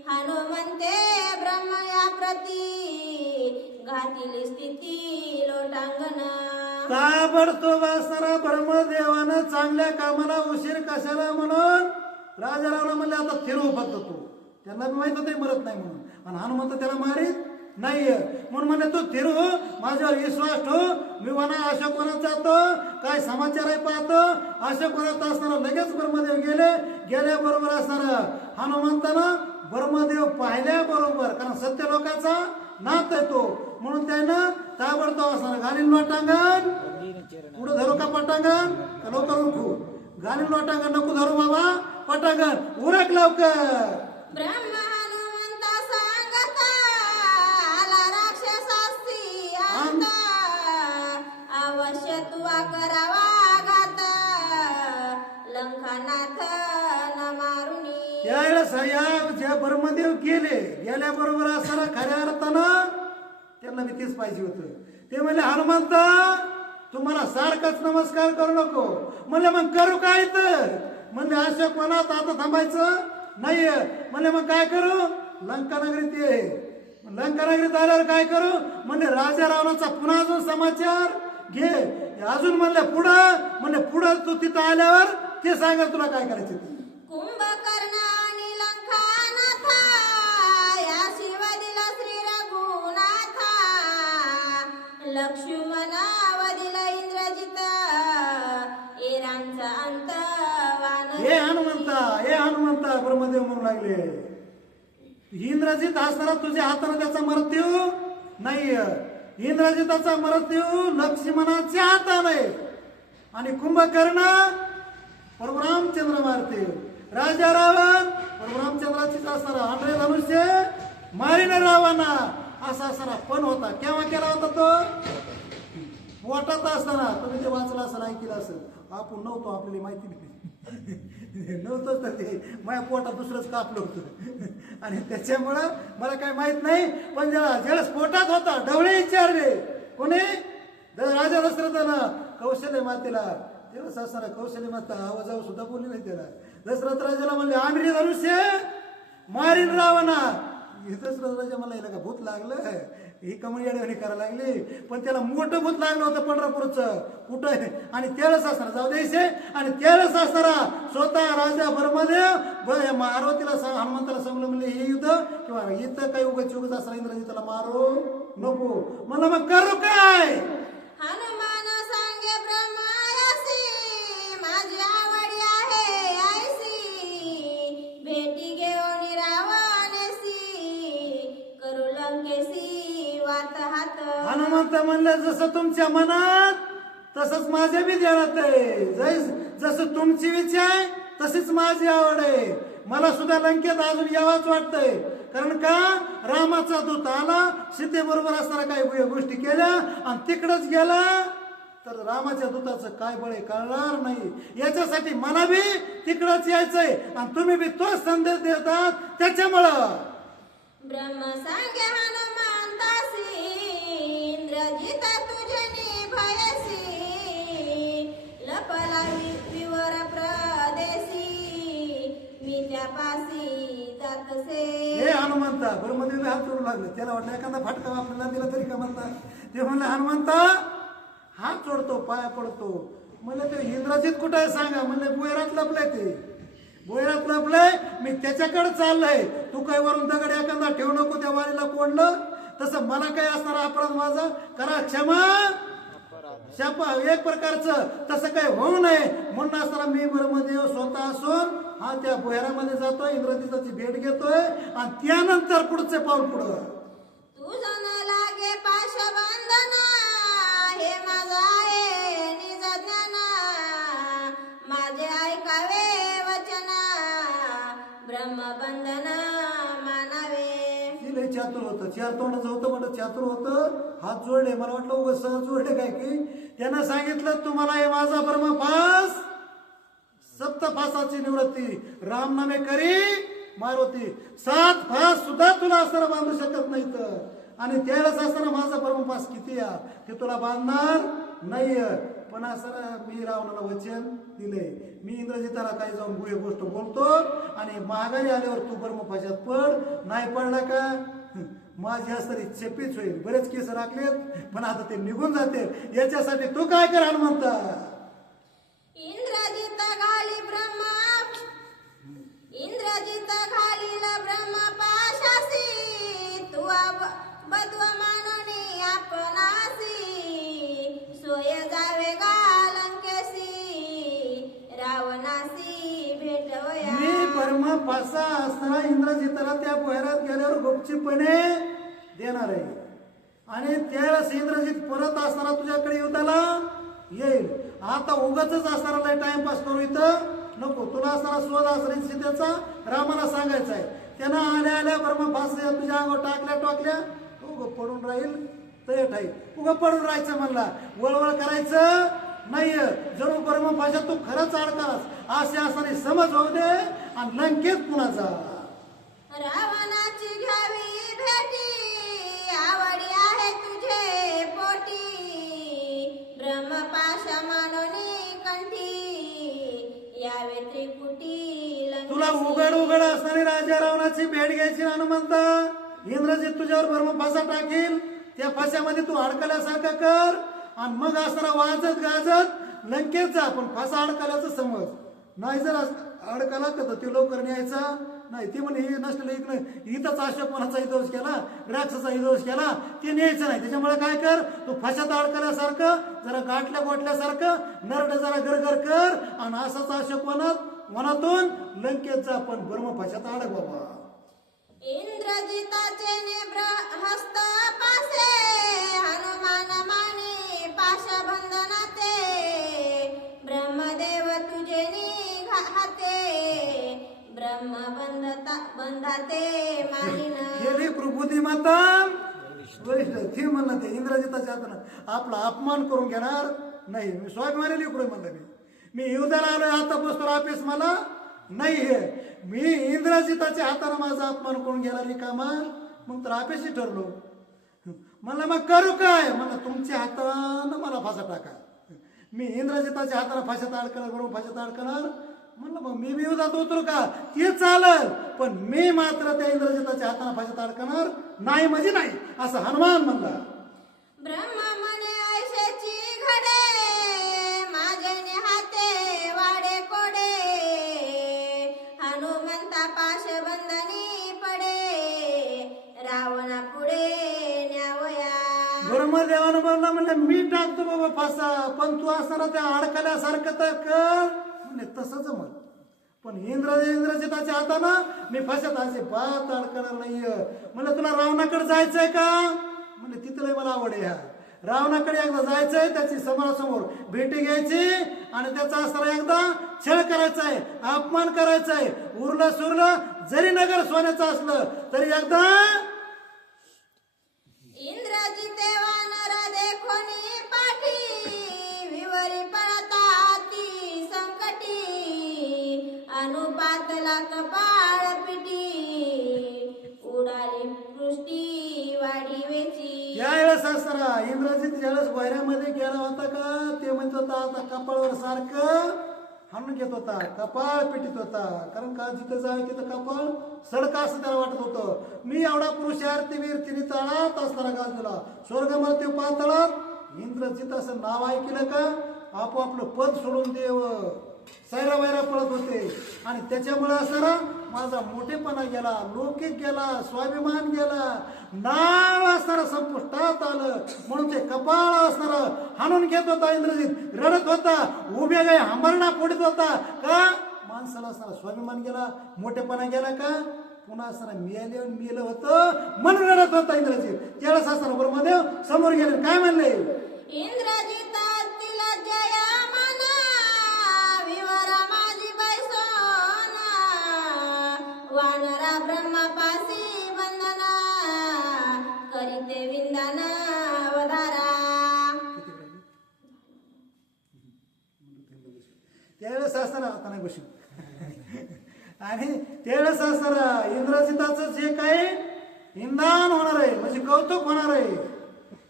हनुमंते ब्रह्म या प्रती घातील स्थिती लोटांगण. ताबडतोब असणारा ब्रह्मदेवानं चांगल्या कामाला उशीर कशाला म्हणून राजारावला म्हणले आता फिरवू फक्त तो. त्यांना माहित होते मरत नाही म्हणून, आणि हनुमंत त्याला मारीत नाहीये. म्हणून म्हणे तू फिरू माझ्यावर विश्वास ठेव, मी म्हणा अशा कोणात जातो, काय समाचार आहे पाहतो, अशा कोणात असताना लगेच ब्रह्मदेव गेल्याबरोबर असताना हनुमंतानं ब्रह्मदेव पाहिल्याबरोबर, कारण सत्य लोकांचा नात आहे तो, म्हणून त्यानं ताबडतोब असताना घालीन लोटांगण, पुढे धरू का पटांगण, का लवकर उरकू, घालीन लोटांगण नको धरू बाबा पटांगण, उरक लवकर. ब्रह्म हनुमंता सांगता आला राक्षसासी आता, अवश्य तुवा करावा घात, लंकानाथ न मारुनी. त्यावेळेस जे ब्रह्मदेव गेल्याबरोबर असताना खऱ्या अर्थानं त्यांना मी तेच पाहिजे होतं. ते म्हणले हनुमंता तुम्हाला सारखाच नमस्कार करू नको. म्हणले मग करू काय तर, म्हणले अशा कोणात आता थांबायचं नाही. म्हणले मग काय करू, लंकानगरीत ये. लंकानगरीत आल्यावर काय करू, म्हणले राजा रावणाचा पुन्हा अजून समाचार घे. अजून म्हणले पुढं तू तिथं आल्यावर ते सांगेल तुला काय करायचं ते. कुंभकर्ण आणि लंकानाथा, या शिव दिला श्री रघुनाथा, लक्ष्मणा वदिला इंद्रजित, एरांचा अंत वानर. हे हनुमंता ब्रह्मदेव म्हणू लागले, इंद्रजित असताना तुझ्या हाताने त्याचा मृत्यू नाही. इंद्रजिताचा मृत्यू लक्ष्मणाच्या हाताने, आणि कुंभकर्ण प्रभू रामचंद्र मारते. राजा रावण प्रभू रामचंद्राचीच असणारा आंधळे धनुष्य मारीन रावणा असा असणारा पण होता. केव्हा केला होता तो, पोटात असताना. तुम्ही ते वाचलं असेल, ऐकलं असेल. आपण नव्हतो, आपल्याला माहिती नाही नव्हतंच तर ते माझ्या पोटात दुसरंच कापलं होतं आणि त्याच्यामुळं मला काय माहित नाही. पण ज्यावेळेस पोटात होता ढवळे विचारले कोणी, राजा दशरथानं कौशल्य मातेला. तेव्हा सासरा कौशल्य माता आवाजावर सुद्धा बोलली नाही त्याला. दशरथ राजाला म्हणले आंधळी धनुष्य मारीन रावणा. दशरथ राजा मला याला का भूत लागलं, ही कमळ येण्यावानी करायला लागली. पण त्याला मोठं भूत लागलं होतं पंढरपूरचं, कुठं, आणि त्यावेळेस असणार जाऊ द्यायचे. आणि त्यावेळेस असणारा स्वतः राजा ब्रह्मदेव पार्वतीला हनुमंताला सांगलं, म्हणले हे युद्ध किंवा इथं काही उगाच असणार इंद्रजिताला मारू नको. मला मग करू काय. हनुमान सांगे ब्रह्मायासी, माझी आवडी आहे आयसी, भेटी घेऊन रावणेसी, करू लंकेसी वात हात. हनुमंत म्हणलं जसं तुमच्या मनात तसंच माझ्या बी ध्यानात आहे. जसं तुमची इच्छा आहे तशीच माझी आवड आहे. मला सुद्धा लंकेत अजून यावाच वाटतंय. कारण का, रामाचा दूत आला, सीतेबरोबर असताना काही गोष्टी केल्या आणि तिकडच गेला तर रामाच्या दूताचं काय बळ आहे कळणार नाही. याच्यासाठी मला बी तिकडच यायचंय आणि तुम्ही बी तोच संदेश देतात. त्याच्यामुळं ब्रह्म सांगे हनुमंतासी, इंद्रजित तुझे निभयसी, लपला विवर प्रदेशी, मी त्यापासी जातसे. हे हनुमंता ब्रह्मदेव हात जोडू लागले. त्याला वाटलं एखादा फटका आपल्याला दिला तरी का म्हणता. ते म्हणले हनुमंता हात जोडतो, पाया पडतो. म्हणलं ते इंद्रजित कुठं आहे सांगा. म्हणले भुयारात लपलंय, ते भुयारात लपलंय, मी त्याच्याकडे चाललंय. तू काय वरून दगड एखादा ठेवू नको त्या वारीला कोंडलं. तसं मला काय असणार अपराध माझा, करा क्षमा. एक प्रकारचं तसं काही होऊ नये म्हणून असताना मी ब्रह्मदेव स्वतः असून हा त्या भुयारामध्ये जातोय, इंद्रजिताची भेट घेतोय आणि त्यानंतर पुढचे पाऊल पुढं. तुझं न लागे पाशबंधन, हे माझा आहे निज ज्ञान, माझे ऐकावे वचन, ब्रह्मबंधन मानावे. लय चातुर होतं, चार तोंडाचं होतं, म्हणत चातुर होतं. हात जोडले, मला वाटलं उगाच सहज जोडले काय की. त्यानं सांगितलं तुम्हाला हे माझा ब्रह्मफास, सप्तफासाची निवृत्ती, रामनामे करी मारुती. 7 फास सुद्धा तुला असताना बांधू शकत नाहीत. आणि त्यावेळेस असताना माझा ब्रह्मफास किती या ते तुला बांधणार नाही. पण असताना मी रावणाला वचन दिले, मी इंद्रजिताला काही जाऊन गुहे गोष्ट बोलतो आणि माघारी आल्यावर तू ब्रह्मफासात पड. नाही पडला का माझी असतरी चेपीच होईल. बरेच केस राखलेत पण आता ते निघून जाते. याच्यासाठी तू काय कर हनुमंता. इंद्रजित घाली ब्रह्मा, इंद्रजित घालील ब्रह्म पाशासी, तू बद्व मानून इंद्रजिताला त्या पोहऱ्यात गेल्यावर गुपचीपणे देणार आहे आणि त्यावेळेस इंद्रजित परत असताना तुझ्याकडे युद्धाला येईल. आता उगाच असणारा टाइमपास करू इथं नको. तुला असणारा शोध असणार सीतेचा रामाला सांगायचा आहे. त्यानं आल्या आल्या ब्रह्मपास तुझ्या अंगावर टाकल्या उग पडून राहील तय ठाई. उग पडून राहायचं म्हणला, वळवळ करायचं नाही. जणू ब्रह्मपाशात तू खरंच अडकास असे असणारी समज होऊ दे आणि लंकेत पुन्हा जा. रावणाची घ्यावी भेटी आवडी आहे तुझे पोटी ब्रह्मपाश मानोनी कंठी यावे त्रिपुटी तुला उघड असणारी राजा रावणाची भेट घ्यायची हनुमंता. इंद्रजित तुझ्यावर ब्रह्मफासा टाकील, त्या फास्यामध्ये तू अडकल्यासारखं कर आणि मग असणारा वाजत गाजत लंकेत जा. पण फासा अडकल्याचं समज नाही. जर अडकला तर ते लवकर न्यायचा नाही. ती म्हणे हे नसलेलं इथंच अशोकपणाचा इदोष केला, राक्षसाचा इदोष केला, ते न्यायचं नाही. त्याच्यामुळे काय कर, तू फाशात अडकल्यासारखं जरा गाठल्या गोठल्यासारखं नरड जरा गरगर कर आणि असाच अशोकवनातून लंकेत जा. पण ब्रह्मफाशात अडक बाबा. इंद्रजिताचे नेब्र हस्त पासे हनुमान माने पाशबंधनाते ब्रह्मदेव तुझे हाते बंधाते मानिन. गेली प्रभुती माता ती म्हणलं ते इंद्रजिताच्या हातानं आपला अपमान करून घेणार नाही. मी स्वाभिमानी लेकरू म्हणलं मी युद्धाला आलोय आता बसतो ऑफिस मला नाही. हे मी इंद्रजिताच्या हातानं माझा अपमान करून गेला रिकामा मग तर ऑफिसही ठरलो. म्हणलं मग करू काय, म्हणलं तुमच्या हातानं मला फासा टाका. मी इंद्रजिताच्या हाताने फाशात अडकणार बरोबर फाशात अडकणार. म्हणलं मग मी युद्धात उतरू का, ते चालल पण मी मात्र त्या इंद्रजिताच्या हाताने फाशात अडकणार नाही म्हणजे नाही असं हनुमान म्हणला. ब्रह्म म्हणे ऐशाची घडे माझे हाते वाडे कोडे हनुमंता पाशबंधनी पडे रावणा पुढे न्यावया. ब्रह्मदेवानं म्हणला म्हणलं मी टाकतो बाबा फासा पण तू असताना त्या अडकल्यासारखं तर कर. म्हणजे तसंच म्हण पण इंद्रजिताच्या हातानं मी फाशात असे बात अडकणार नाहीये. म्हणलं तुला रावणाकडे जायचंय का, म्हणजे तिथलंही मला आवड आहे. ह्या रावणाकडे एकदा जायचंय, त्याची समोरासमोर भेटी घ्यायची आणि त्याचा असताना एकदा छळ करायचा आहे, अपमान करायचा आहे. उरलं सुरलं जरी नगर सोन्याचं असलं तरी एकदा इंद्रजिते वानर देखोनी पाठी विवरी पळता ती संकटी अनुपातला कपाळ पिटी उडाली पृष्टी वाढी वेची. यावेळेस असताना इंद्रजित ज्यावेळेस वैऱ्यामध्ये गेला होता का ते म्हणत होता आता कपाळावर सारखं हाणून घेत होता, कपाळ पिटीत होता. कारण का जिथं जावे तिथं कपाळ सडका असं त्याला वाटत होतं. मी एवढा पुरुषार्थी वीर तिने तळात असताना गाजलेला स्वर्ग मला ते पातळात इंद्रजित असं नाव ऐकलं का आपोआपलं पद सोडून देव सैरा वैरा पळत होते आणि त्याच्यामुळे असणारा माझा मोठेपणा गेला, लौकिक गेला, स्वाभिमान गेला, नाव असणारा संपुष्टात आलं. म्हणून ते कपाळ असणारा हाणून घेत होता इंद्रजित, रडत होता, उभ्या गाय हंबरणा फोडत होता. का माणसाला असणारा स्वाभिमान गेला, मोठेपणा गेला का पुन्हा असणारा मेलं होतं म्हणून रडत होता इंद्रजित. त्यावेळेस असणारा ब्रह्मदेव समोर गेले काय म्हणले, इंद्रजितातील जया मना विवर माझी बैसोना वानरा ब्रह्मपासी बंधना करीते विंदना वधारा. त्यावेळेस असताना आता नाही बसून आणि त्यावेळेस असताना इंद्रजिताचं जे काही इंधान होणार आहे म्हणजे कौतुक होणार आहे.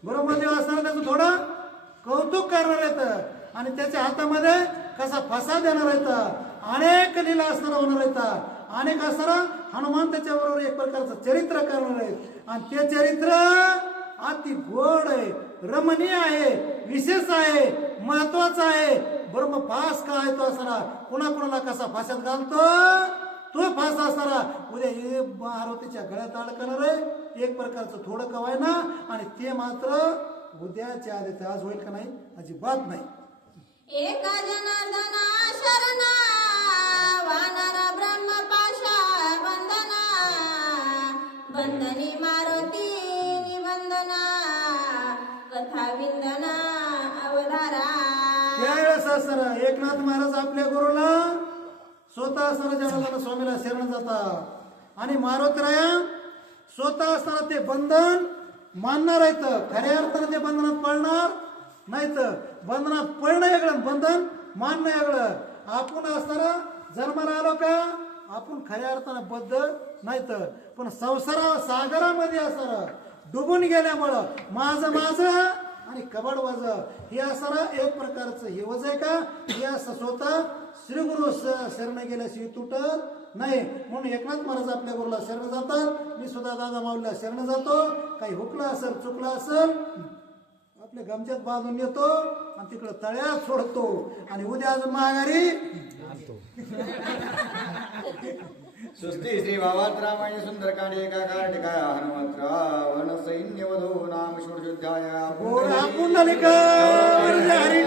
ब्रह्मदेव असताना त्याचं थोडं कौतुक करणार आहेत आणि त्याच्या हातामध्ये कसा फसा देणार आहेत. अनेक लीला असणारा होणार आहेत. अनेक असणारा हनुमान त्याच्याबरोबर एक प्रकारचं चरित्र करणार आहेत आणि ते चरित्र अति गोड आहे, रमणीय आहे, विशेष आहे, महत्वाचा आहे. ब्रह्मपास का आहे तो असणारा कुणाकुणाला कसा फाशात घालतो तो फास असणारा उद्या पार्वतीच्या गळ्यात अडकणार आहे एक प्रकारचं थोडं कवाय ना आणि ते मात्र उद्याच्या आधी आज होईल का नाही अजिबात नाही. एका जनार्दना शरणा वानर ब्रह्मपाशा बंधना त्यावेळेस असताना एकनाथ महाराज आपल्या गुरुला स्वतः असताना जनार्दन स्वामीला शरण जातात आणि मारुतीराया स्वतः असताना ते बंधन मानणार आहेत, खऱ्या अर्थानं ते बंधनात पडणार नाहीत. बंधनात पडणं वेगळं, बंधन मानणं वेगळं. आपण असताना जन्माला आलो का आपण खऱ्या अर्थानं बद्ध नाहीत, पण सागरामध्ये असताना डुबून गेल्यामुळं माझं आणि कबड वज हे असणारं एक प्रकारचं हे वज आहे का, हे असं स्वतः श्री गुरु शरण गेल्याशिवाय तुटत नाही. म्हणून एकनाथ महाराज आपल्या गुरुला शरण जातात. मी सुद्धा दादा माऊलीला शरण जातो. काही हुकलं असेल चुकलं असेल आपल्या गमच्यात बांधून येतो आणि तिकडं तळ्यात सोडतो आणि उद्या अजून माघारी सुस्ती श्री भावात रामायण सुंदरकांडे एकाकार टिकाया हनुमंत रावण सैन्य वधो नाम षोडशोध्याय पुंडलिका हरी